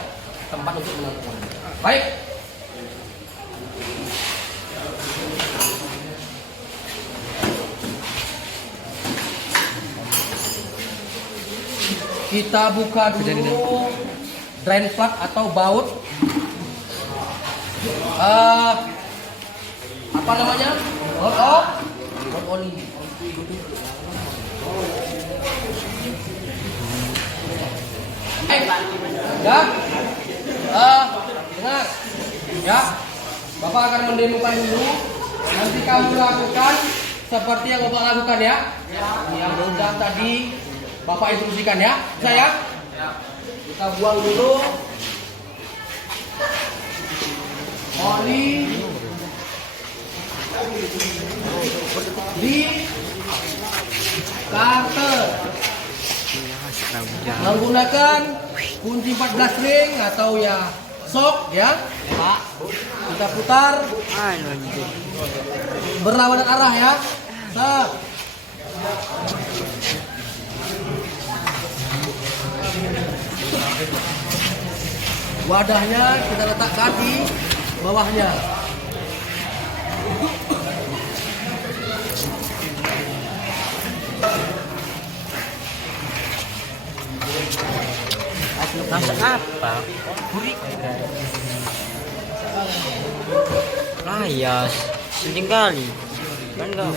Tempat untuk menampung olinya. Baik. Kita buka dulu drain plug atau baut. Apa namanya? Baut oli. Ya. Dengar. Ya. Bapak akan mendemokan dulu. Nanti kamu lakukan seperti yang Bapak lakukan ya. Yang sudah tadi Bapak instruksikan ya, saya. Kita buang dulu oli di starter menggunakan kunci 14 ring atau ya sok ya, Pak. Kita putar berlawanan arah ya. Set. Wadahnya kita letakkan di bawahnya. Masak apa? Layas. Penting kali. Kan enggak.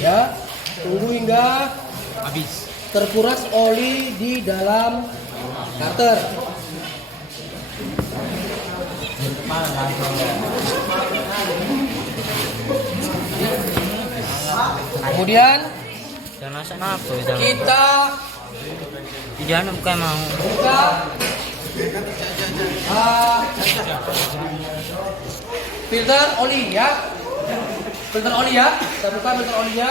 Ya, tunggu hingga habis terkuras oli di dalam starter. Kemudian Jangan masak apa itu? kita Tidak bukan mau. buka filter oli ya. Filter oli ya. Kita buka filter olinya.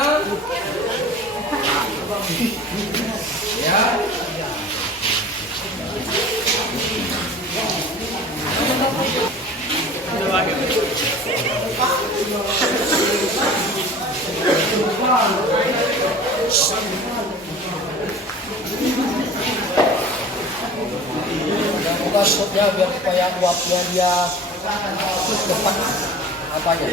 Ya. Buka tutupnya biar supaya uapnya dia cepat apanya.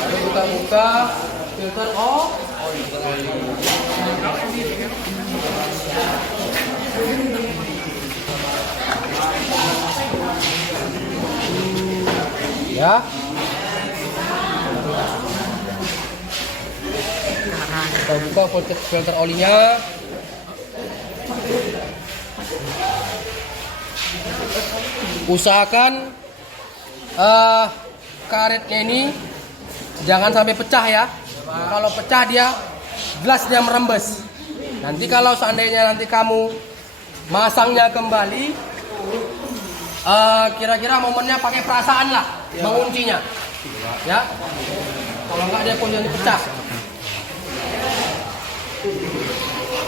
Lalu kita buka filter oli. Ya. Kita buka filter olinya. Usahakan karetnya ini jangan sampai pecah ya. Kalau pecah dia gelasnya merembes. Nanti kalau seandainya nanti kamu masangnya kembali, kira-kira momennya pakai perasaan lah menguncinya, ya. Kalau enggak dia pun jadi pecah.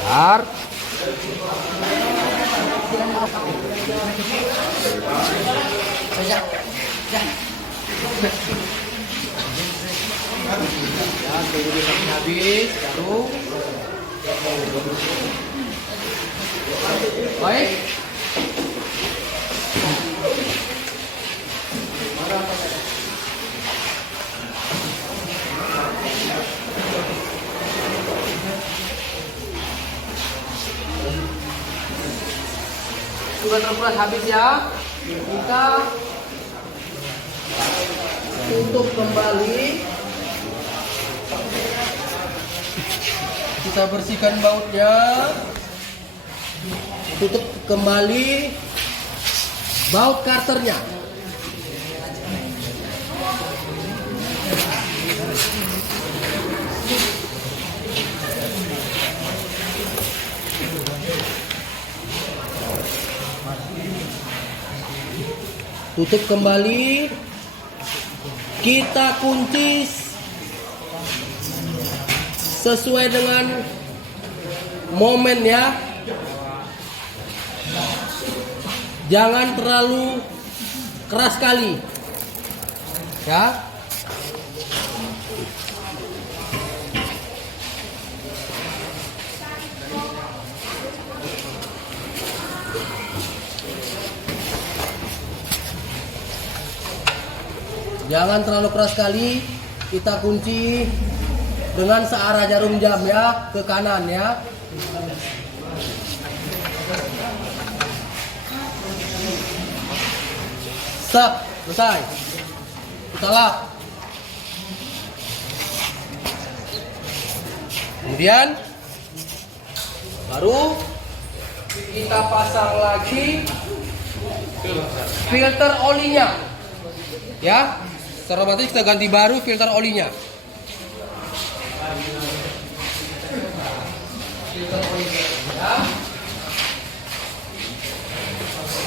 Bentar. Ya, tunggu dia sampai habis, baru. Baik. Sudah terkuras habis ya. Kita tutup kembali. Kita bersihkan bautnya. Tutup kembali baut karternya. Tutup kembali. Kita kunci sesuai dengan momen ya. Jangan terlalu keras sekali. Ya. Jangan terlalu keras sekali. Kita kunci dengan searah jarum jam ya, ke kanan ya. Stop, selesai. Kita lap. Kemudian baru kita pasang lagi filter olinya. Ya. Secara otomatis kita ganti baru filter olinya. Filter olinya ya.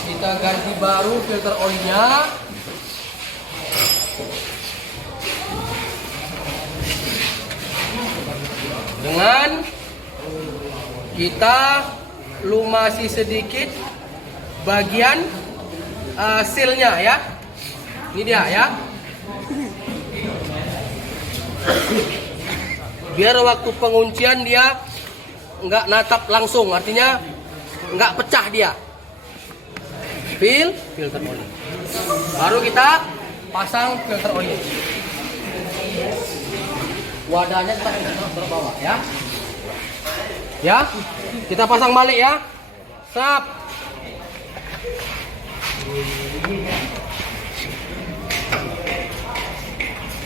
Kita ganti baru filter olinya. Dengan kita lumasi sedikit bagian sealnya ya. Ini dia ya. Biar waktu penguncian dia nggak natap langsung, artinya nggak pecah dia. Filter oli. Baru kita pasang filter oli. Wadahnya kita taruh bawah ya. Ya, kita pasang balik ya. Sap.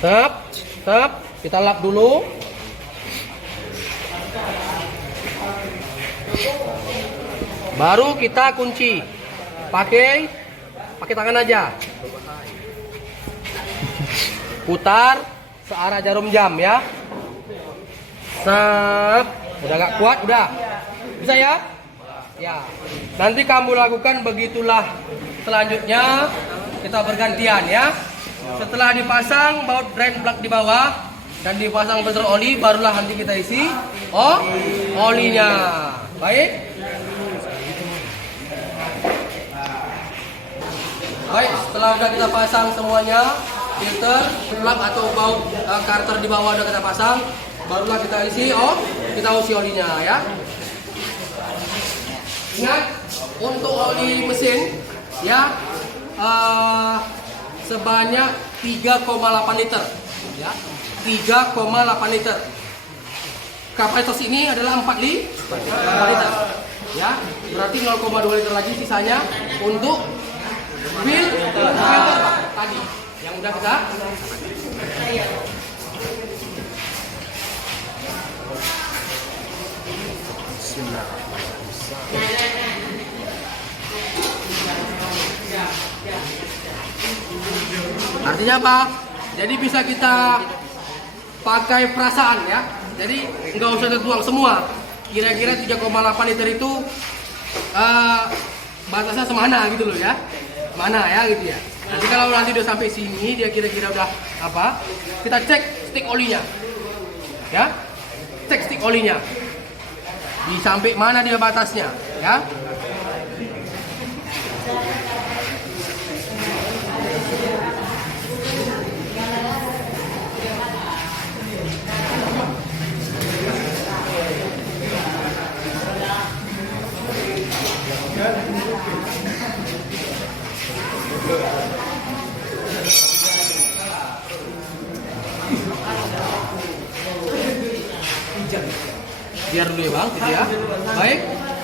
Sap, sap. Kita lap dulu. Baru kita kunci. Pakai tangan aja. Putar searah jarum jam ya. Sap. Udah gak kuat, udah. Bisa ya? Ya. Nanti kamu lakukan begitulah selanjutnya. Kita bergantian ya. Setelah dipasang baut drain plug di bawah dan dipasang filter oli, barulah nanti kita isi olinya. Baik. Baik, setelah sudah kita pasang semuanya, filter, plug atau baut karter di bawah sudah kita pasang, barulah kita isi olinya ya. Ingat, untuk oli mesin ya sebanyak 3,8 liter ya. 3,8 liter. Kapasitas ini adalah 4 liter ya. Berarti 0,2 liter lagi sisanya untuk filter tadi yang udah kita. Artinya apa? Jadi bisa kita pakai perasaan ya. Jadi nggak usah dituang semua. Kira-kira 3,8 liter itu batasnya semana gitu loh ya. Mana ya gitu ya. Nanti kalau nanti udah sampai sini dia kira-kira udah apa? Kita cek stik olinya. Ya. Cek stik olinya. Di sampai mana dia batasnya, ya. Biar dulu ya bang, gitu ya. Baik,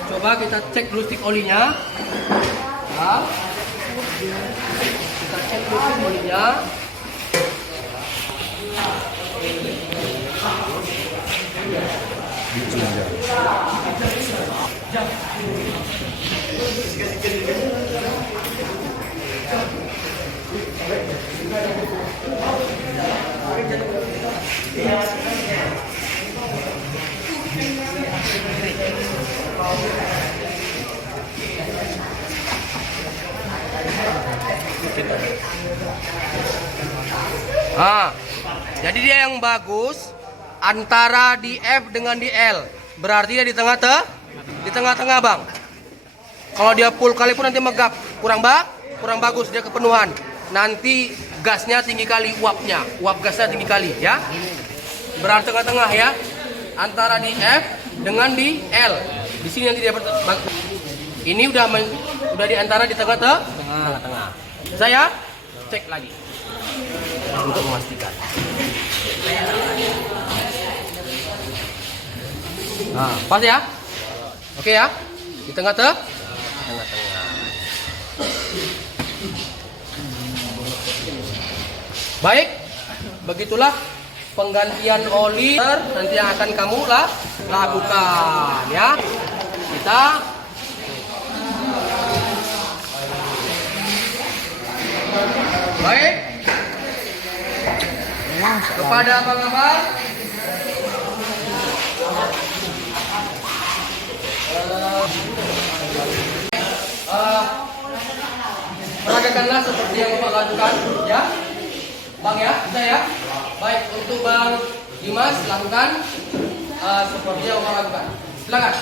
coba kita cek dulu stik olinya. Ya. Kita cek dulu stik olinya. Jadi dia yang bagus antara di F dengan di L. Berarti dia di tengah-tengah bang. Kalau dia full kali pun nanti megap, kurang bagus dia kepenuhan. Nanti gasnya tinggi kali uapnya, uap gasnya tinggi kali ya. Berarti tengah-tengah ya, antara di F dengan di L. Di sini nanti dia bagus. Ini udah di antara di tengah-tengah. Saya cek lagi untuk memastikan. Nah, pas ya? Oke ya? Di tengah-tengah. Baik, begitulah penggantian oli nanti yang akan kamu lakukan ya. Kita baik kepada abang-abang peragakanlah seperti yang Bapak lakukan ya Bang ya, bisa ya. Baik, untuk Bang Dimas lakukan seperti yang Bapak lakukan. Silakan.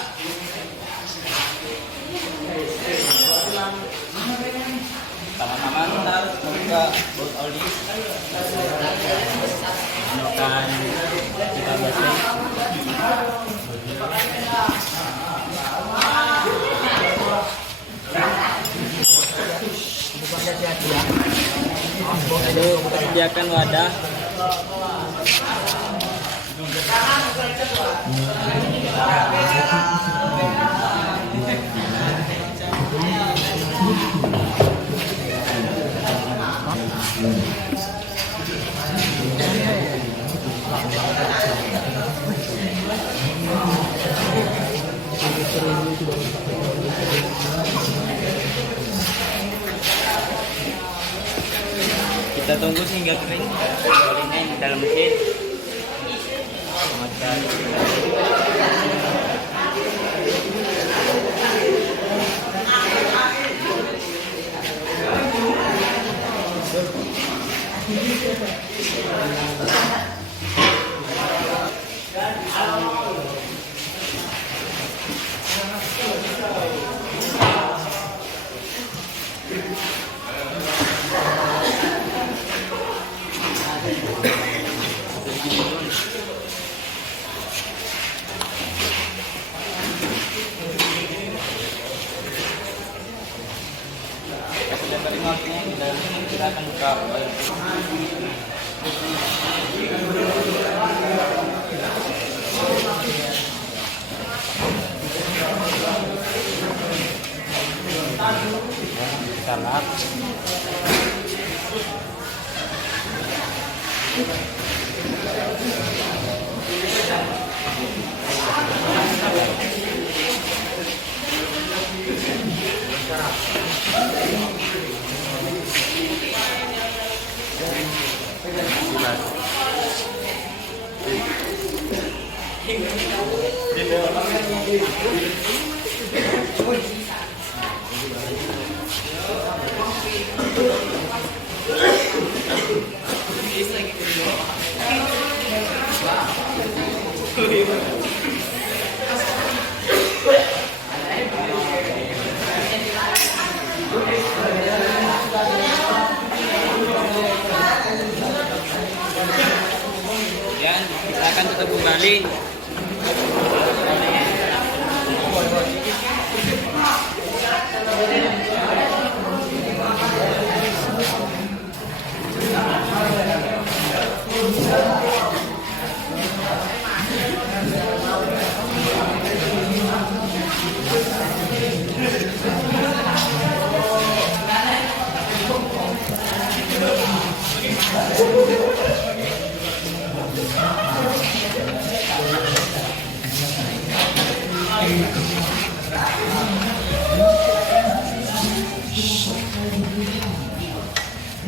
Pertama-tama kita harus membuka bolt oli. Menggunakan 15 menit. Lalu kita sediakan wadah. Kita tunggu sehingga kering olinya di dalam mesin. Kita akan buka oil. Kita lap. Yan, kita akan tetap kembali.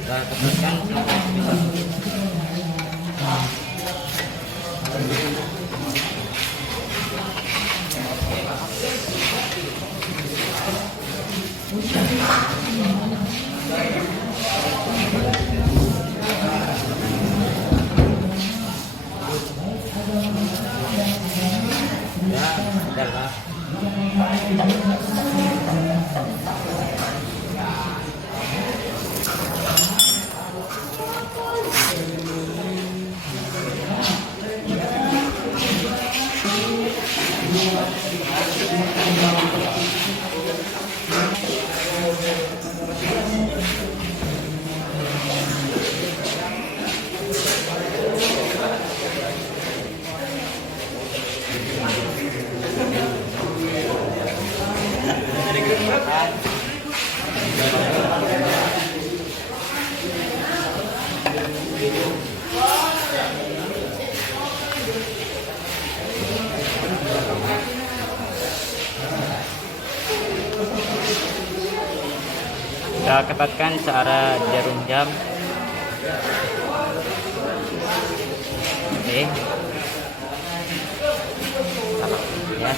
Kita tekan. Ya, udah lah. Kita ketatkan searah jarum jam. Oke. Ya.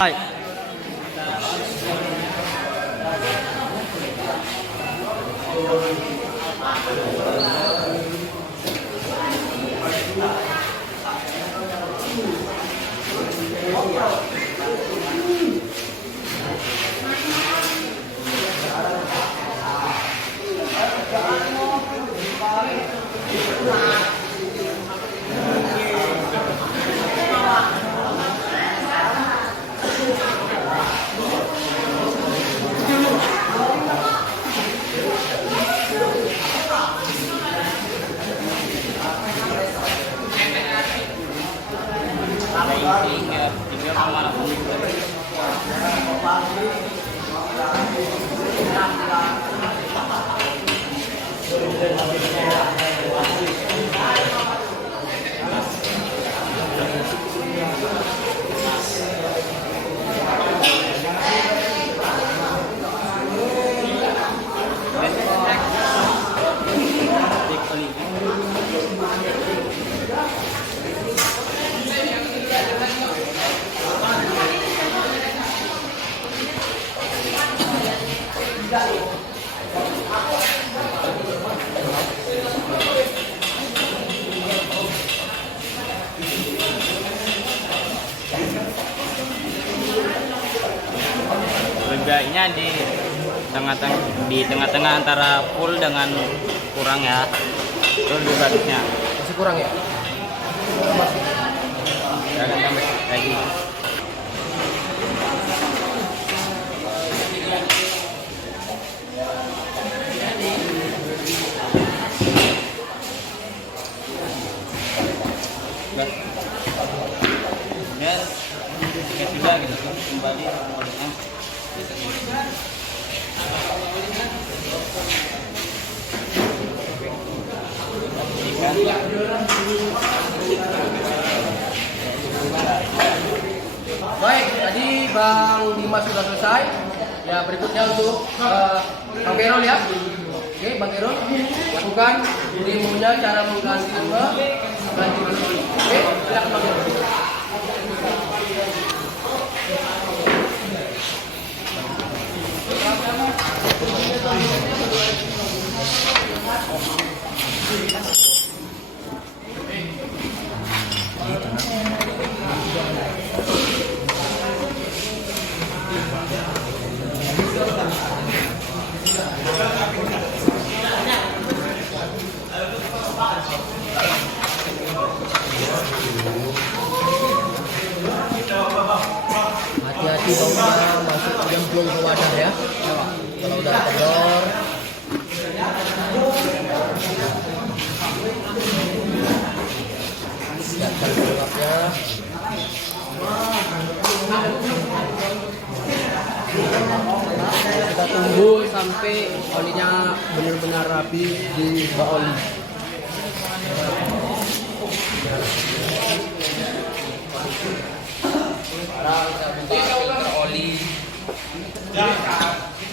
Hai. Bedanya di tengah-tengah antara full dengan kurang ya. Itu batasnya. Masih kurang ya? Jangan tambah lagi. Ya, sudah gitu kembali modelnya. Baik, tadi Bang Dimas sudah selesai. Ya berikutnya untuk Bang Perol ya. Oke, Bang Ero, lakukan demonya cara mengganti ganti oli. Oke, silakan Bang Ero. Hati-hati baunya masuk nyemplung ke wadah ya. Kalau udah kendor, siapkan penyebabnya. Kita tunggu sampai olinya benar-benar rapi di bak oli. Sekarang kita buka filter oli.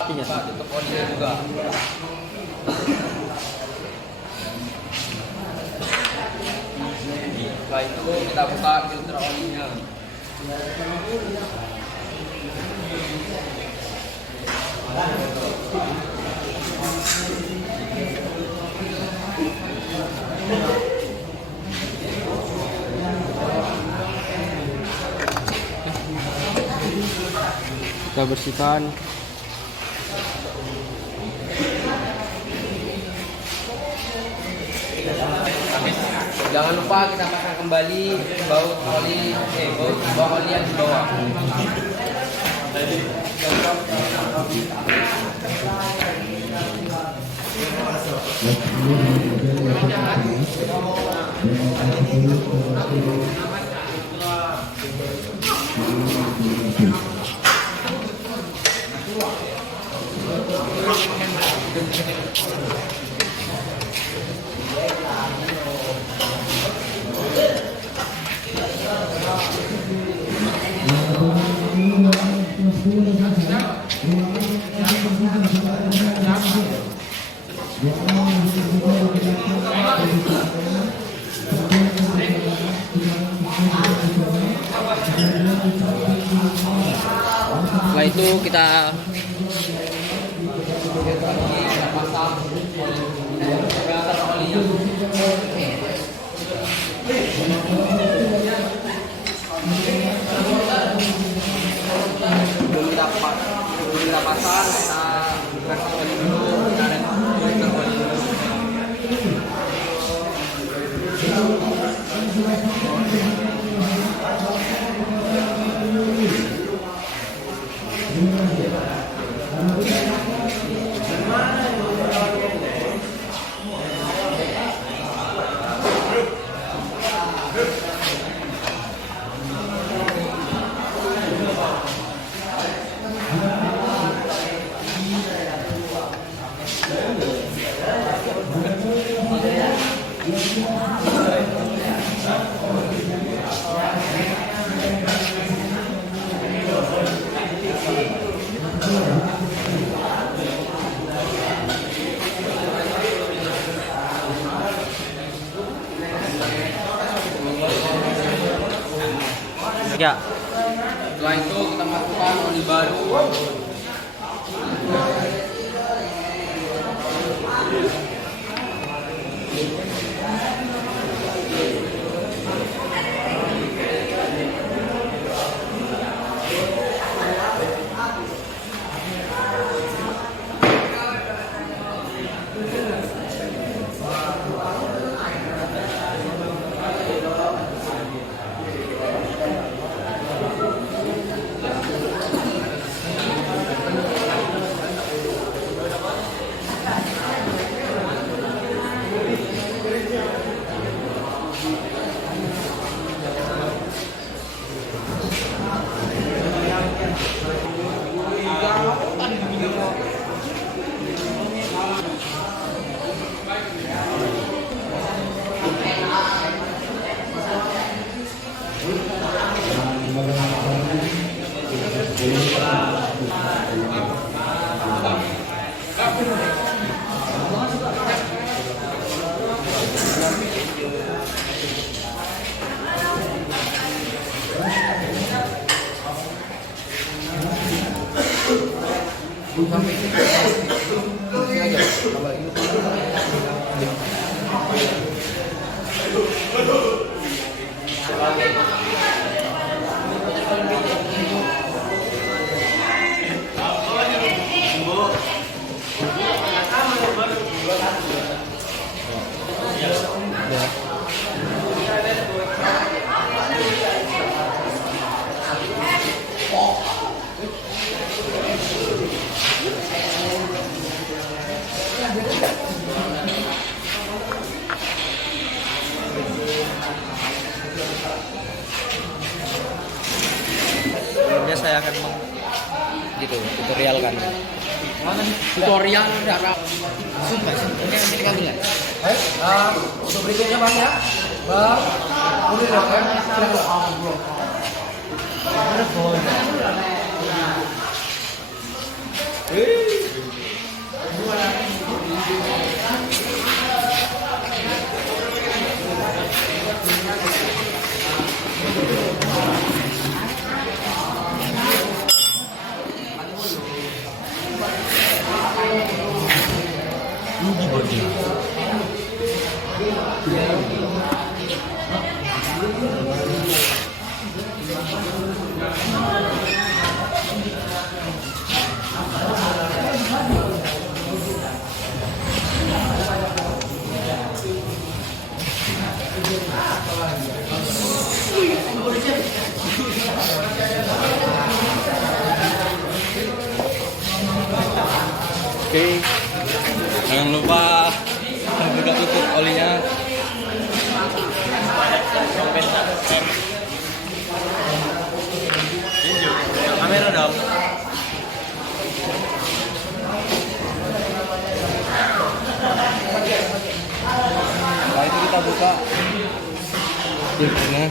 Kita tutup olinya juga. Setelah itu kita buka filter olinya. Kita bersihkan. Jangan lupa kita pasang kembali baut oli yang di bawah. Setelah itu kita pasang olinya. Sebelum kita pasang, kita kasih oli dulu, kita filter oli dulu. Ya, Setelah itu kita masukkan oli baru. sampai sini aja tambah ini. Sebelumnya saya akan gitu tutorial kan. Tutorial darah. Sumpah sih. Oke, nanti kami ya. Baik, untuk berikutnya Bang ya. Bang, boleh dong kan? Oke. Jangan lupa buka tutup olinya. Kamera dong. Setelah itu kita buka filternya.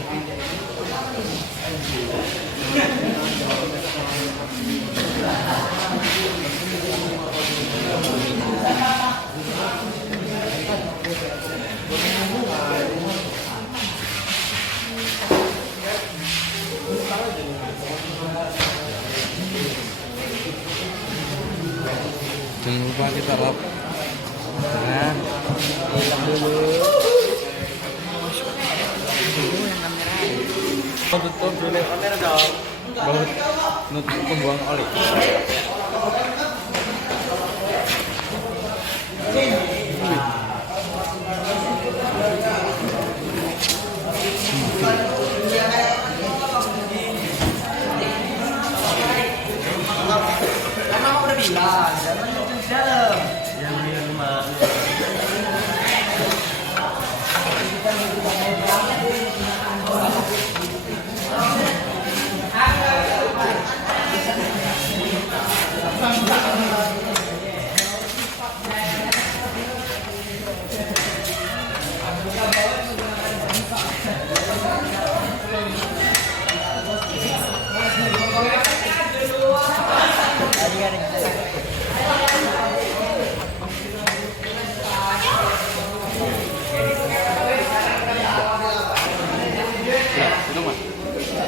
Jangan lupa kita lap. Nah, lap dulu. Tutup dulu kamera dong. Baut nutup pembuang oli. Emang udah bilang, jangan nyuci dalam. Yang di rumah.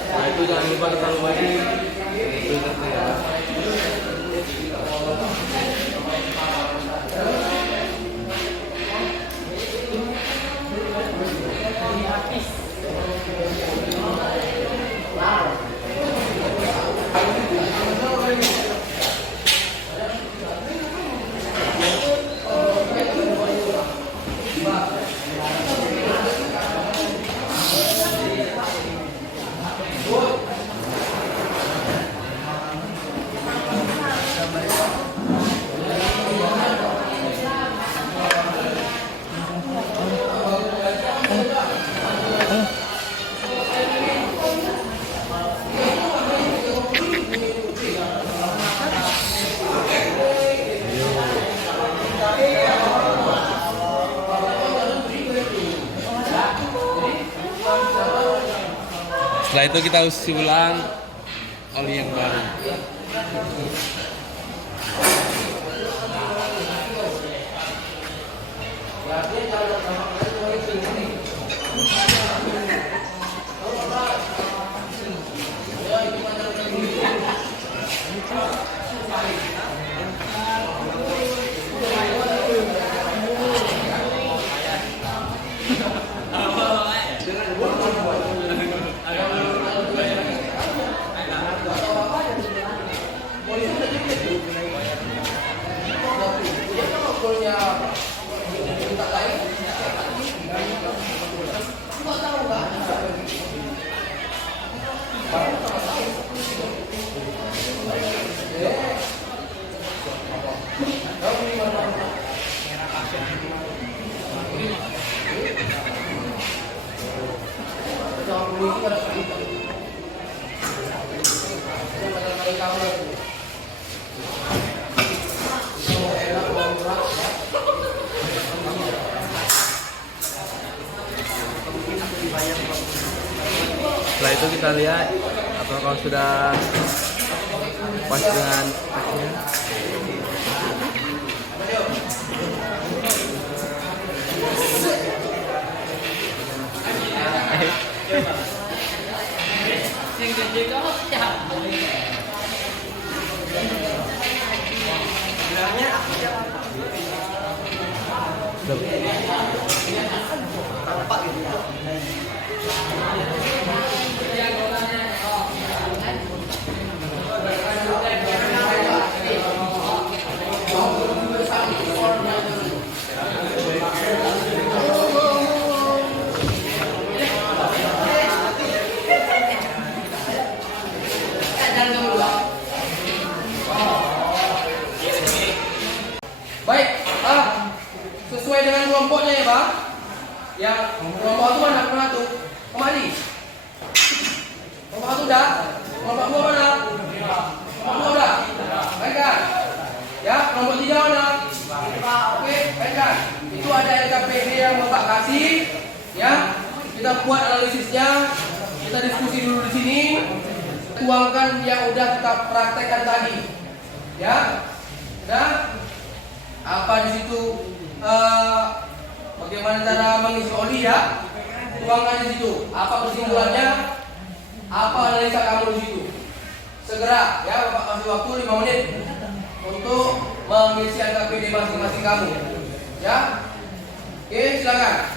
Nah itu jangan lupa kita lupain filternya ya. Setelah itu kita isi ulang oli yang baru. kita lihat apakah sudah pas dengan akhirnya. Yang gede kok siap. Baik, sesuai dengan kelompoknya ya Bang. Yang kelompok itu mana tuh? Kemari. Kelompok itu udah. Kelompok 2 mana? Kelompok 2 udah. Baik kan? Ya, kelompok 3 mana? Oke, baik kan? Itu ada LKPD yang Bapak kasih. Ya, kita buat analisisnya. Kita diskusi dulu di sini. Tuangkan yang udah kita praktekkan tadi. Ya. Nah, apa di situ bagaimana cara mengisi oli ya? Tuangkan di situ. Apa kesimpulannya? Apa analisa kamu di situ? Segera ya, Bapak kasih waktu 5 menit untuk mengisi LKPD masing-masing kamu. Ya. Oke, silakan.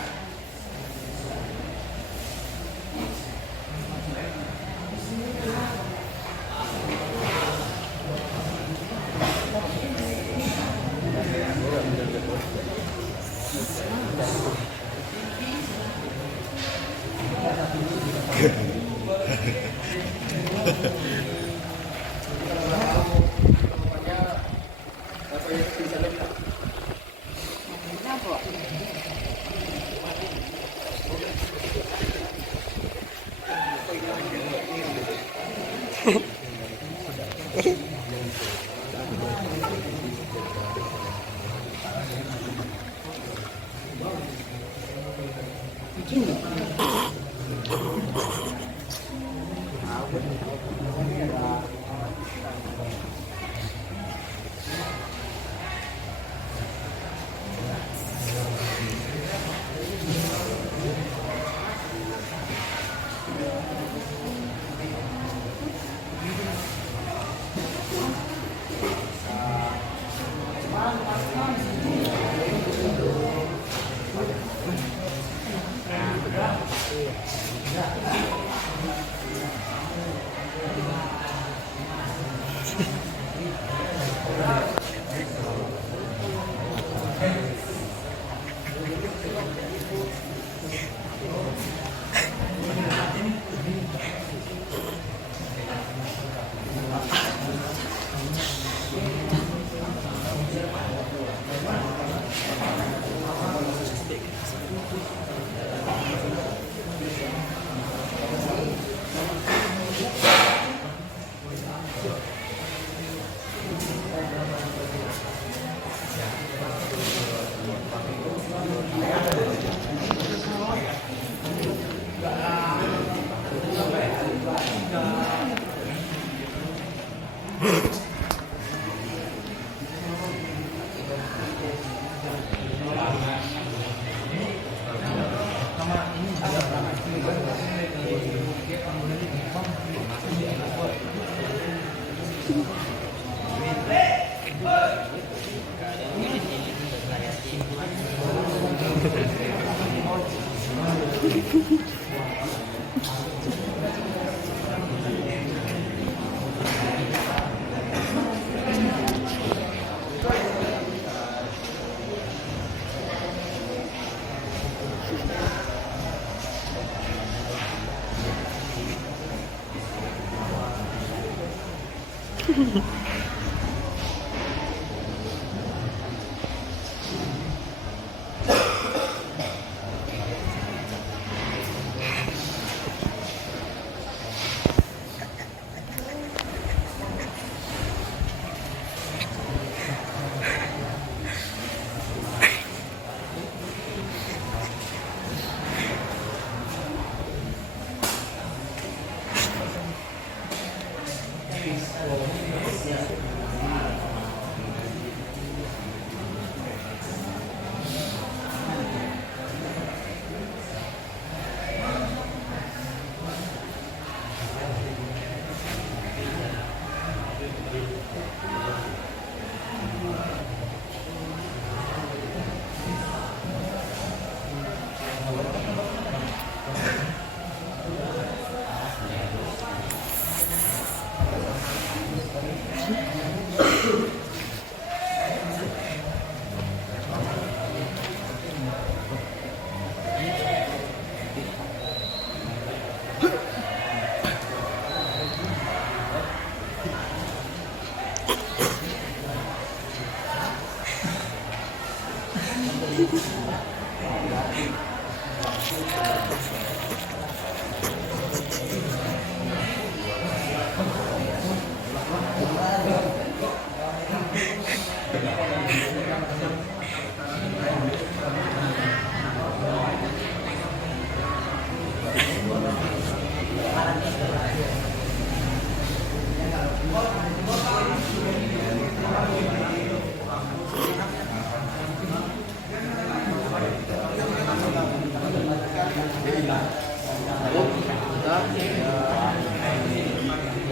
Lalu kita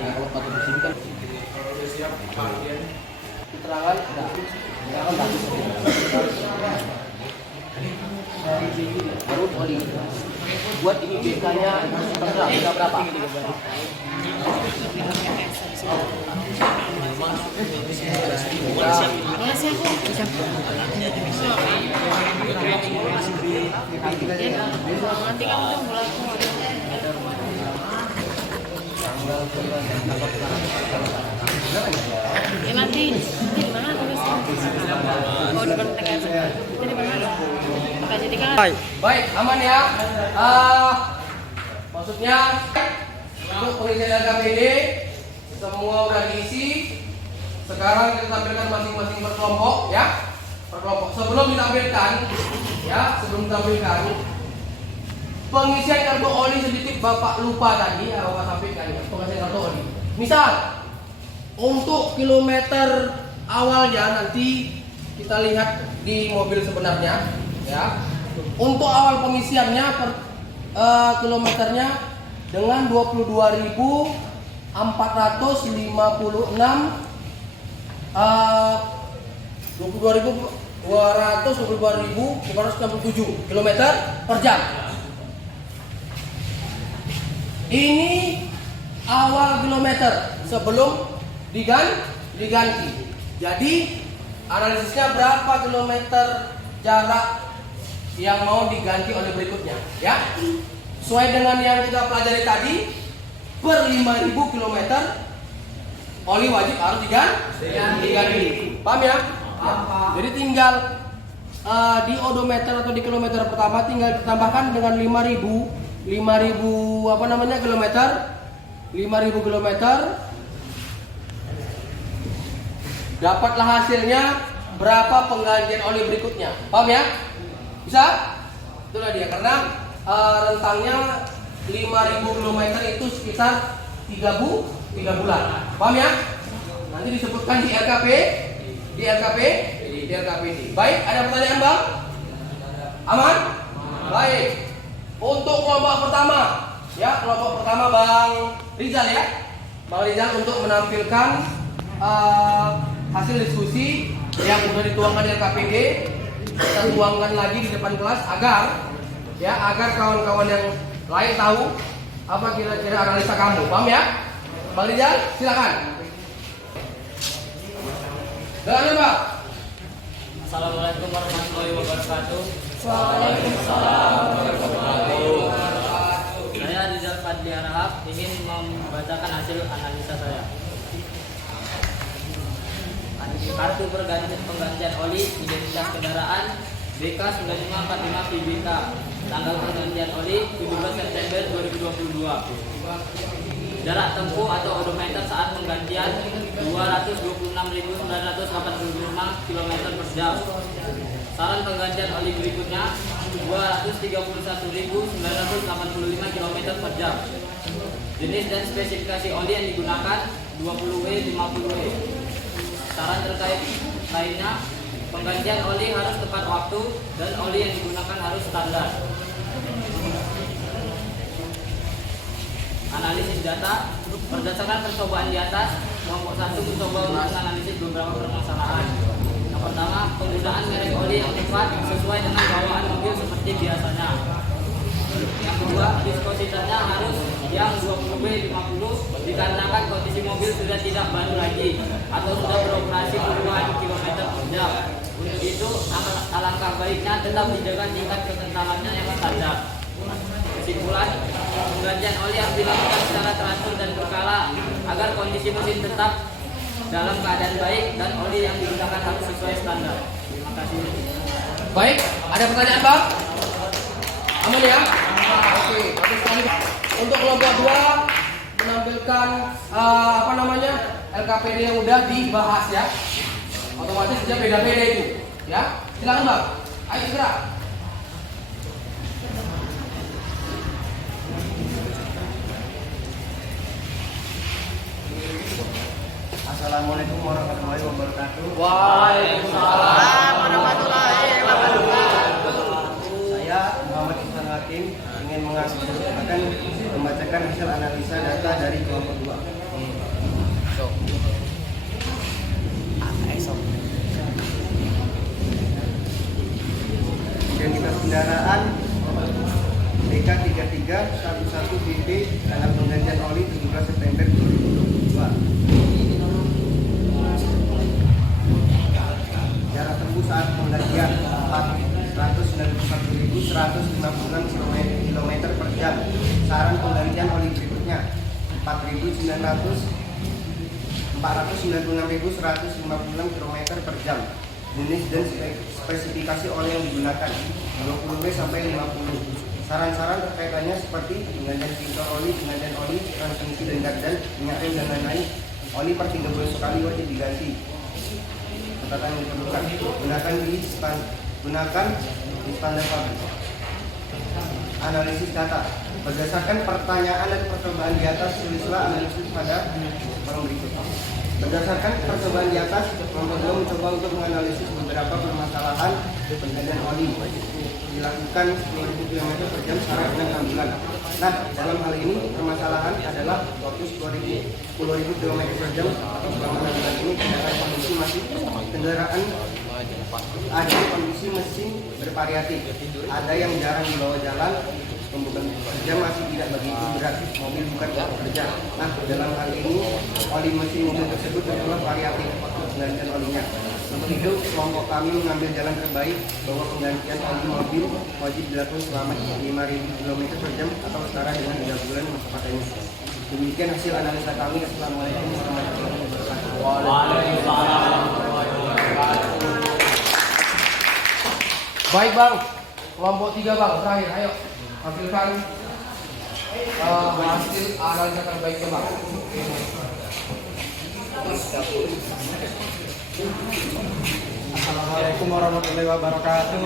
kalau patut di sini kan keterangan baru oli buat ini BK-nya berapa? Nanti kamu tuh mulai ya nanti di mana tulisnya? Oh di depan TKS. Itu di mana? Maka jadi kan. Baik, aman ya. Maksudnya untuk pengisian LKPD semua udah diisi. Sekarang kita tampilkan masing-masing per kelompok ya. Per kelompok. Sebelum ditampilkan pengisian kartu oli sedikit Bapak lupa tadi, Bapak sampaikan ya, pengisian kartu oli. Misal untuk kilometer awalnya nanti kita lihat di mobil sebenarnya ya. Untuk awal pengisiannya per kilometernya dengan 22.456 22.467 km per jam. Ini awal kilometer sebelum diganti. Jadi analisisnya berapa kilometer jarak yang mau diganti oleh berikutnya ya. Sesuai dengan yang kita pelajari tadi, per 5.000 km oli wajib harus diganti. Paham ya? Jadi tinggal di odometer atau di kilometer pertama tinggal ditambahkan dengan 5.000 kilometer. 5.000 kilometer dapatlah hasilnya berapa penggantian oli berikutnya. Paham ya? Bisa? Itulah dia, karena rentangnya 5.000 km itu sekitar 3 bulan. Paham ya? Nanti disebutkan di RKPD. Baik, ada pertanyaan Bang? Aman? Baik. Untuk kelompok pertama, ya kelompok pertama Bang Rizal ya. Bang Rizal untuk menampilkan hasil diskusi yang sudah dituangkan di RKPD, kita tuangkan lagi di depan kelas agar kawan-kawan yang lain tahu apa kira-kira analisa kamu. Paham ya? Bang Rizal, silakan. Silakan Pak. Assalamualaikum warahmatullahi wabarakatuh. Waalaikumsalam warahmatullahi wabarakatuh. Saya Rizal Fadli Arhab ingin membacakan hasil analisa saya. Kartu penggantian oli identitas kendaraan BK 9545 PBK. Tanggal penggantian oli 17 September 2022. Jarak tempuh atau odometer saat penggantian 226.985 km per jam. Saran penggantian oli berikutnya 231.985 km per jam. Jenis dan spesifikasi oli yang digunakan 20W 50W. Saran terkait lainnya, penggantian oli harus tepat waktu dan oli yang digunakan harus standar. Analisis data berdasarkan percobaan di atas, kelompok 1 mencoba untuk menganalisis beberapa permasalahan. Yang pertama, penggunaan merek oli yang tepat sesuai dengan bawaan mobil seperti biasanya. Yang kedua, viskositasnya harus yang 20W 50 dikarenakan kondisi mobil sudah tidak baru lagi atau sudah beroperasi puluhan kilometer per jam. Untuk itu, alangkah baiknya tetap dijaga tingkat kekentalannya yang standar. Kesimpulan, penggantian oli harus dilakukan secara teratur dan berkala agar kondisi mesin tetap dalam keadaan baik dan oli yang digunakan harus sesuai standar. Terima kasih. Baik, ada pertanyaan Bang? Aman ya? Oke, bagus sekali. Untuk kelompok 2 menampilkan LKPD yang udah dibahas ya. Otomatis dia beda-beda itu, ya. Silakan Bang. Ayo segera. Assalamualaikum warahmatullahi wabarakatuh. Waalaikumsalam warahmatullahi wabarakatuh. Saya Muhammad Ihsan Hakim ingin akan membacakan hasil analisa data dari kelompok 2. Identitas kendaraan BK3311BP dalam penggantian oli 17 September 2022. Jarak tempuh saat penggantian 491.156 km per jam. Saran penggantian oli berikutnya 496.156 km per jam. Jenis dan spesifikasi oli yang digunakan 20W sampai 50. Saran-saran terkaitannya seperti penggantian filter oli, penggantian oli, transmisi dan gardan, minyak rem dan lain-lain. Oli per 3 bulan sekali wajib diganti. Catatan yang diperlukan gunakan di standar pabrik. Analisis data berdasarkan pertanyaan dan percobaan di atas, tulislah analisis pada kolom berikut. Berdasarkan percobaan di atas, kelompok 2 mencoba untuk menganalisis beberapa permasalahan penggantian oli dilakukan 10.000 km per jam secara dengan 6 bulan. Nah, dalam hal ini permasalahan adalah waktu 10.000 km per jam atau selama 6 bulan ini kendaraan ada kondisi mesin bervariatif. Ada yang jarang dibawa jalan, pembukaan kerja masih tidak begitu berat, mobil bukan kerja. Nah, dalam hal ini oli mesin mobil tersebut adalah variatif waktu penggantian olinya. Untuk itu, kelompok kami mengambil jalan terbaik bahwa penggantian oli mobil wajib dilakukan selama 5.000 km per jam atau setara dengan 3 bulan masa pakainya. Demikian hasil analisa kami. Assalamualaikum warahmatullahi wabarakatuh. Baik Bang, kelompok 3 Bang, terakhir, ayo tampilkan hasil analisa terbaiknya Bang. Assalamualaikum warahmatullahi wabarakatuh.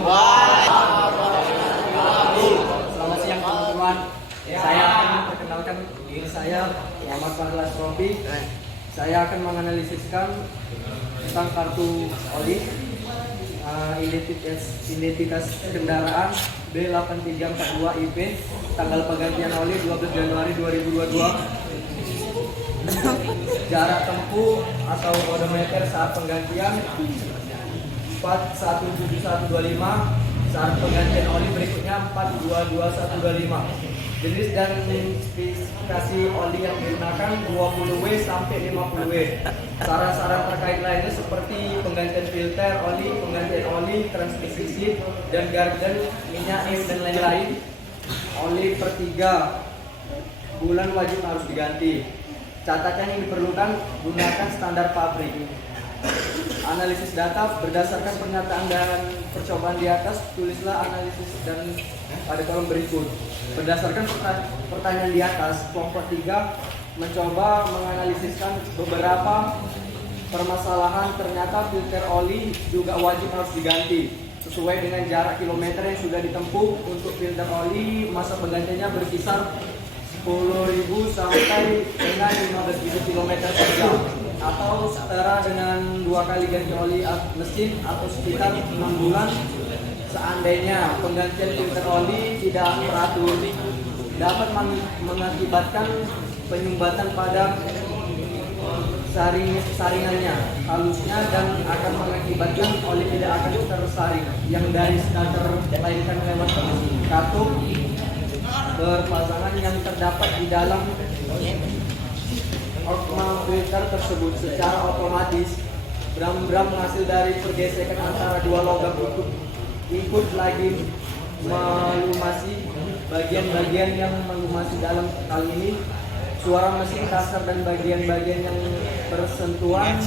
Selamat siang teman-teman. Saya akan memperkenalkan diri saya, Muhammad Fahlas Rofi. Saya akan menganalisiskan tentang kartu oli, identitas kendaraan B8342IP, tanggal penggantian oli 12 Januari 2022. Jarak tempuh atau odometer saat penggantian 417.125. Saat penggantian oli berikutnya 422.125. Jenis dan spesifikasi oli yang digunakan 20W sampai 50W. Saran-saran terkait lainnya seperti penggantian filter oli, penggantian oli, transmisi dan gardan, minyak rem dan lain-lain. Oli per 3 bulan wajib harus diganti. Catatan yang diperlukan, gunakan standar pabrik. Analisis data berdasarkan pernyataan dan percobaan di atas, tulislah analisis dan pada kolom berikut. Berdasarkan pertanyaan di atas, kelompok 3 mencoba menganalisiskan beberapa permasalahan. Ternyata filter oli juga wajib harus diganti sesuai dengan jarak kilometer yang sudah ditempuh. Untuk filter oli masa penggantiannya berkisar 10.000 sampai dengan 15.000 km per jam atau setara dengan 2 kali ganti oli mesin atau sekitar 6 bulan. Seandainya penggantian filter oli tidak teratur, dapat mengakibatkan penyumbatan pada saringannya halusnya dan akan mengakibatkan oli tidak akan tersaring yang dari starter melainkan lewat katup berpasangan yang terdapat di dalam outbound filter tersebut. Secara otomatis bram-bram hasil dari pergesekan antara dua logam ikut lagi melumasi bagian-bagian yang melumasi. Dalam hal ini suara mesin kasar dan bagian-bagian yang bersentuhan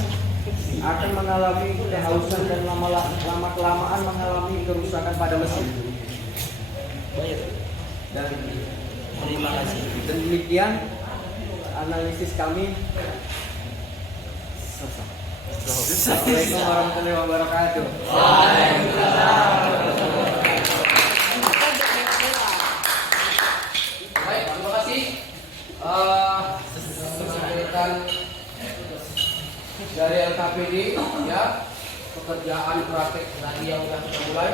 akan mengalami kehausan dan lama kelamaan mengalami kerusakan pada mesin. Dan Terima kasih. dan demikian analisis kami. Assalamualaikum warahmatullahi wabarakatuh. Baik, terima kasih. Menyampaikan dari LKPD ya, pekerjaan praktek tadi yang sudah kita mulai,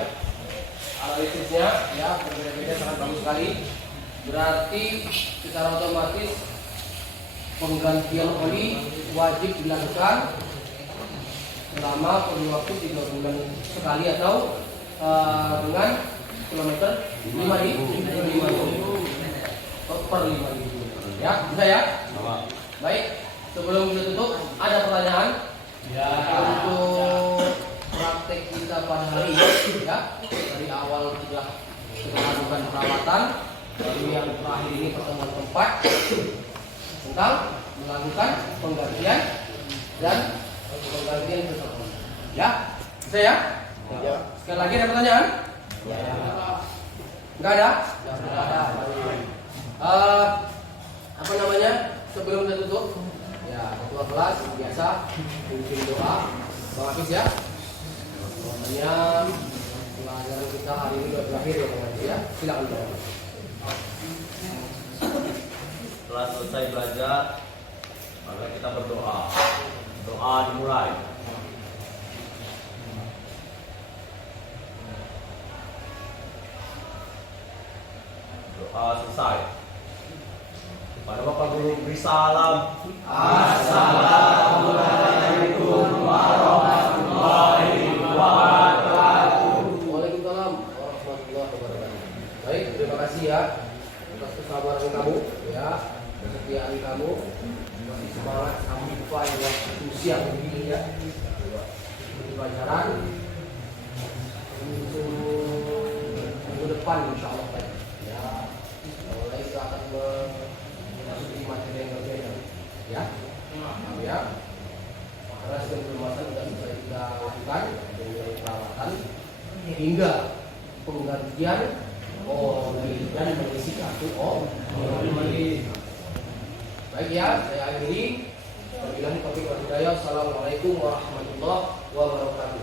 analisisnya ya berbeda-beda, sangat bagus sekali. Berarti secara otomatis penggantian oli wajib dilakukan selama kurun waktu 3 bulan sekali atau dengan kilometer 5.000 per 5.000 ya, bisa ya? Baik, sebelum kita tutup ada pertanyaan ya untuk praktek kita pada hari ini ya, dari awal sudah kita lakukan perawatan, lalu yang terakhir ini pertemuan keempat tentang melakukan penggantian dan penggantian seseorang. Ya, bisa ya? Sekali lagi ada pertanyaan? Enggak ada? Apa namanya? Sebelum kita tutup, ya ketua kelas biasa mungkin doa, Bang Hafiz ya. Pokoknya pelajaran kita hari ini sudah berakhir ya Bang Hafiz ya. Silakan Bang. Setelah selesai belajar, maka kita berdoa. Doa dimulai. Doa selesai. Pada Bapak Guru beri salam. Assalamualaikum warahmatullahi wabarakatuh. Waalaikumsalam warahmatullahi wabarakatuh. Baik, terima kasih ya atas kesabaran kamu ya, kesetiaan kamu, masih semangat sampai waktu siang begini ya. Ini pelajaran untuk minggu depan insya Allah Pak. Ya, mulai kita akan memasuki materi yang berbeda ya. Ya, karena sistem perumahan sudah bisa kita lakukan dengan perawatan hingga penggantian oli dan mengisi kartu oli. Baik ya, saya akhiri. Wabillahi taufiq wal hidayah. Assalamualaikum warahmatullahi wabarakatuh.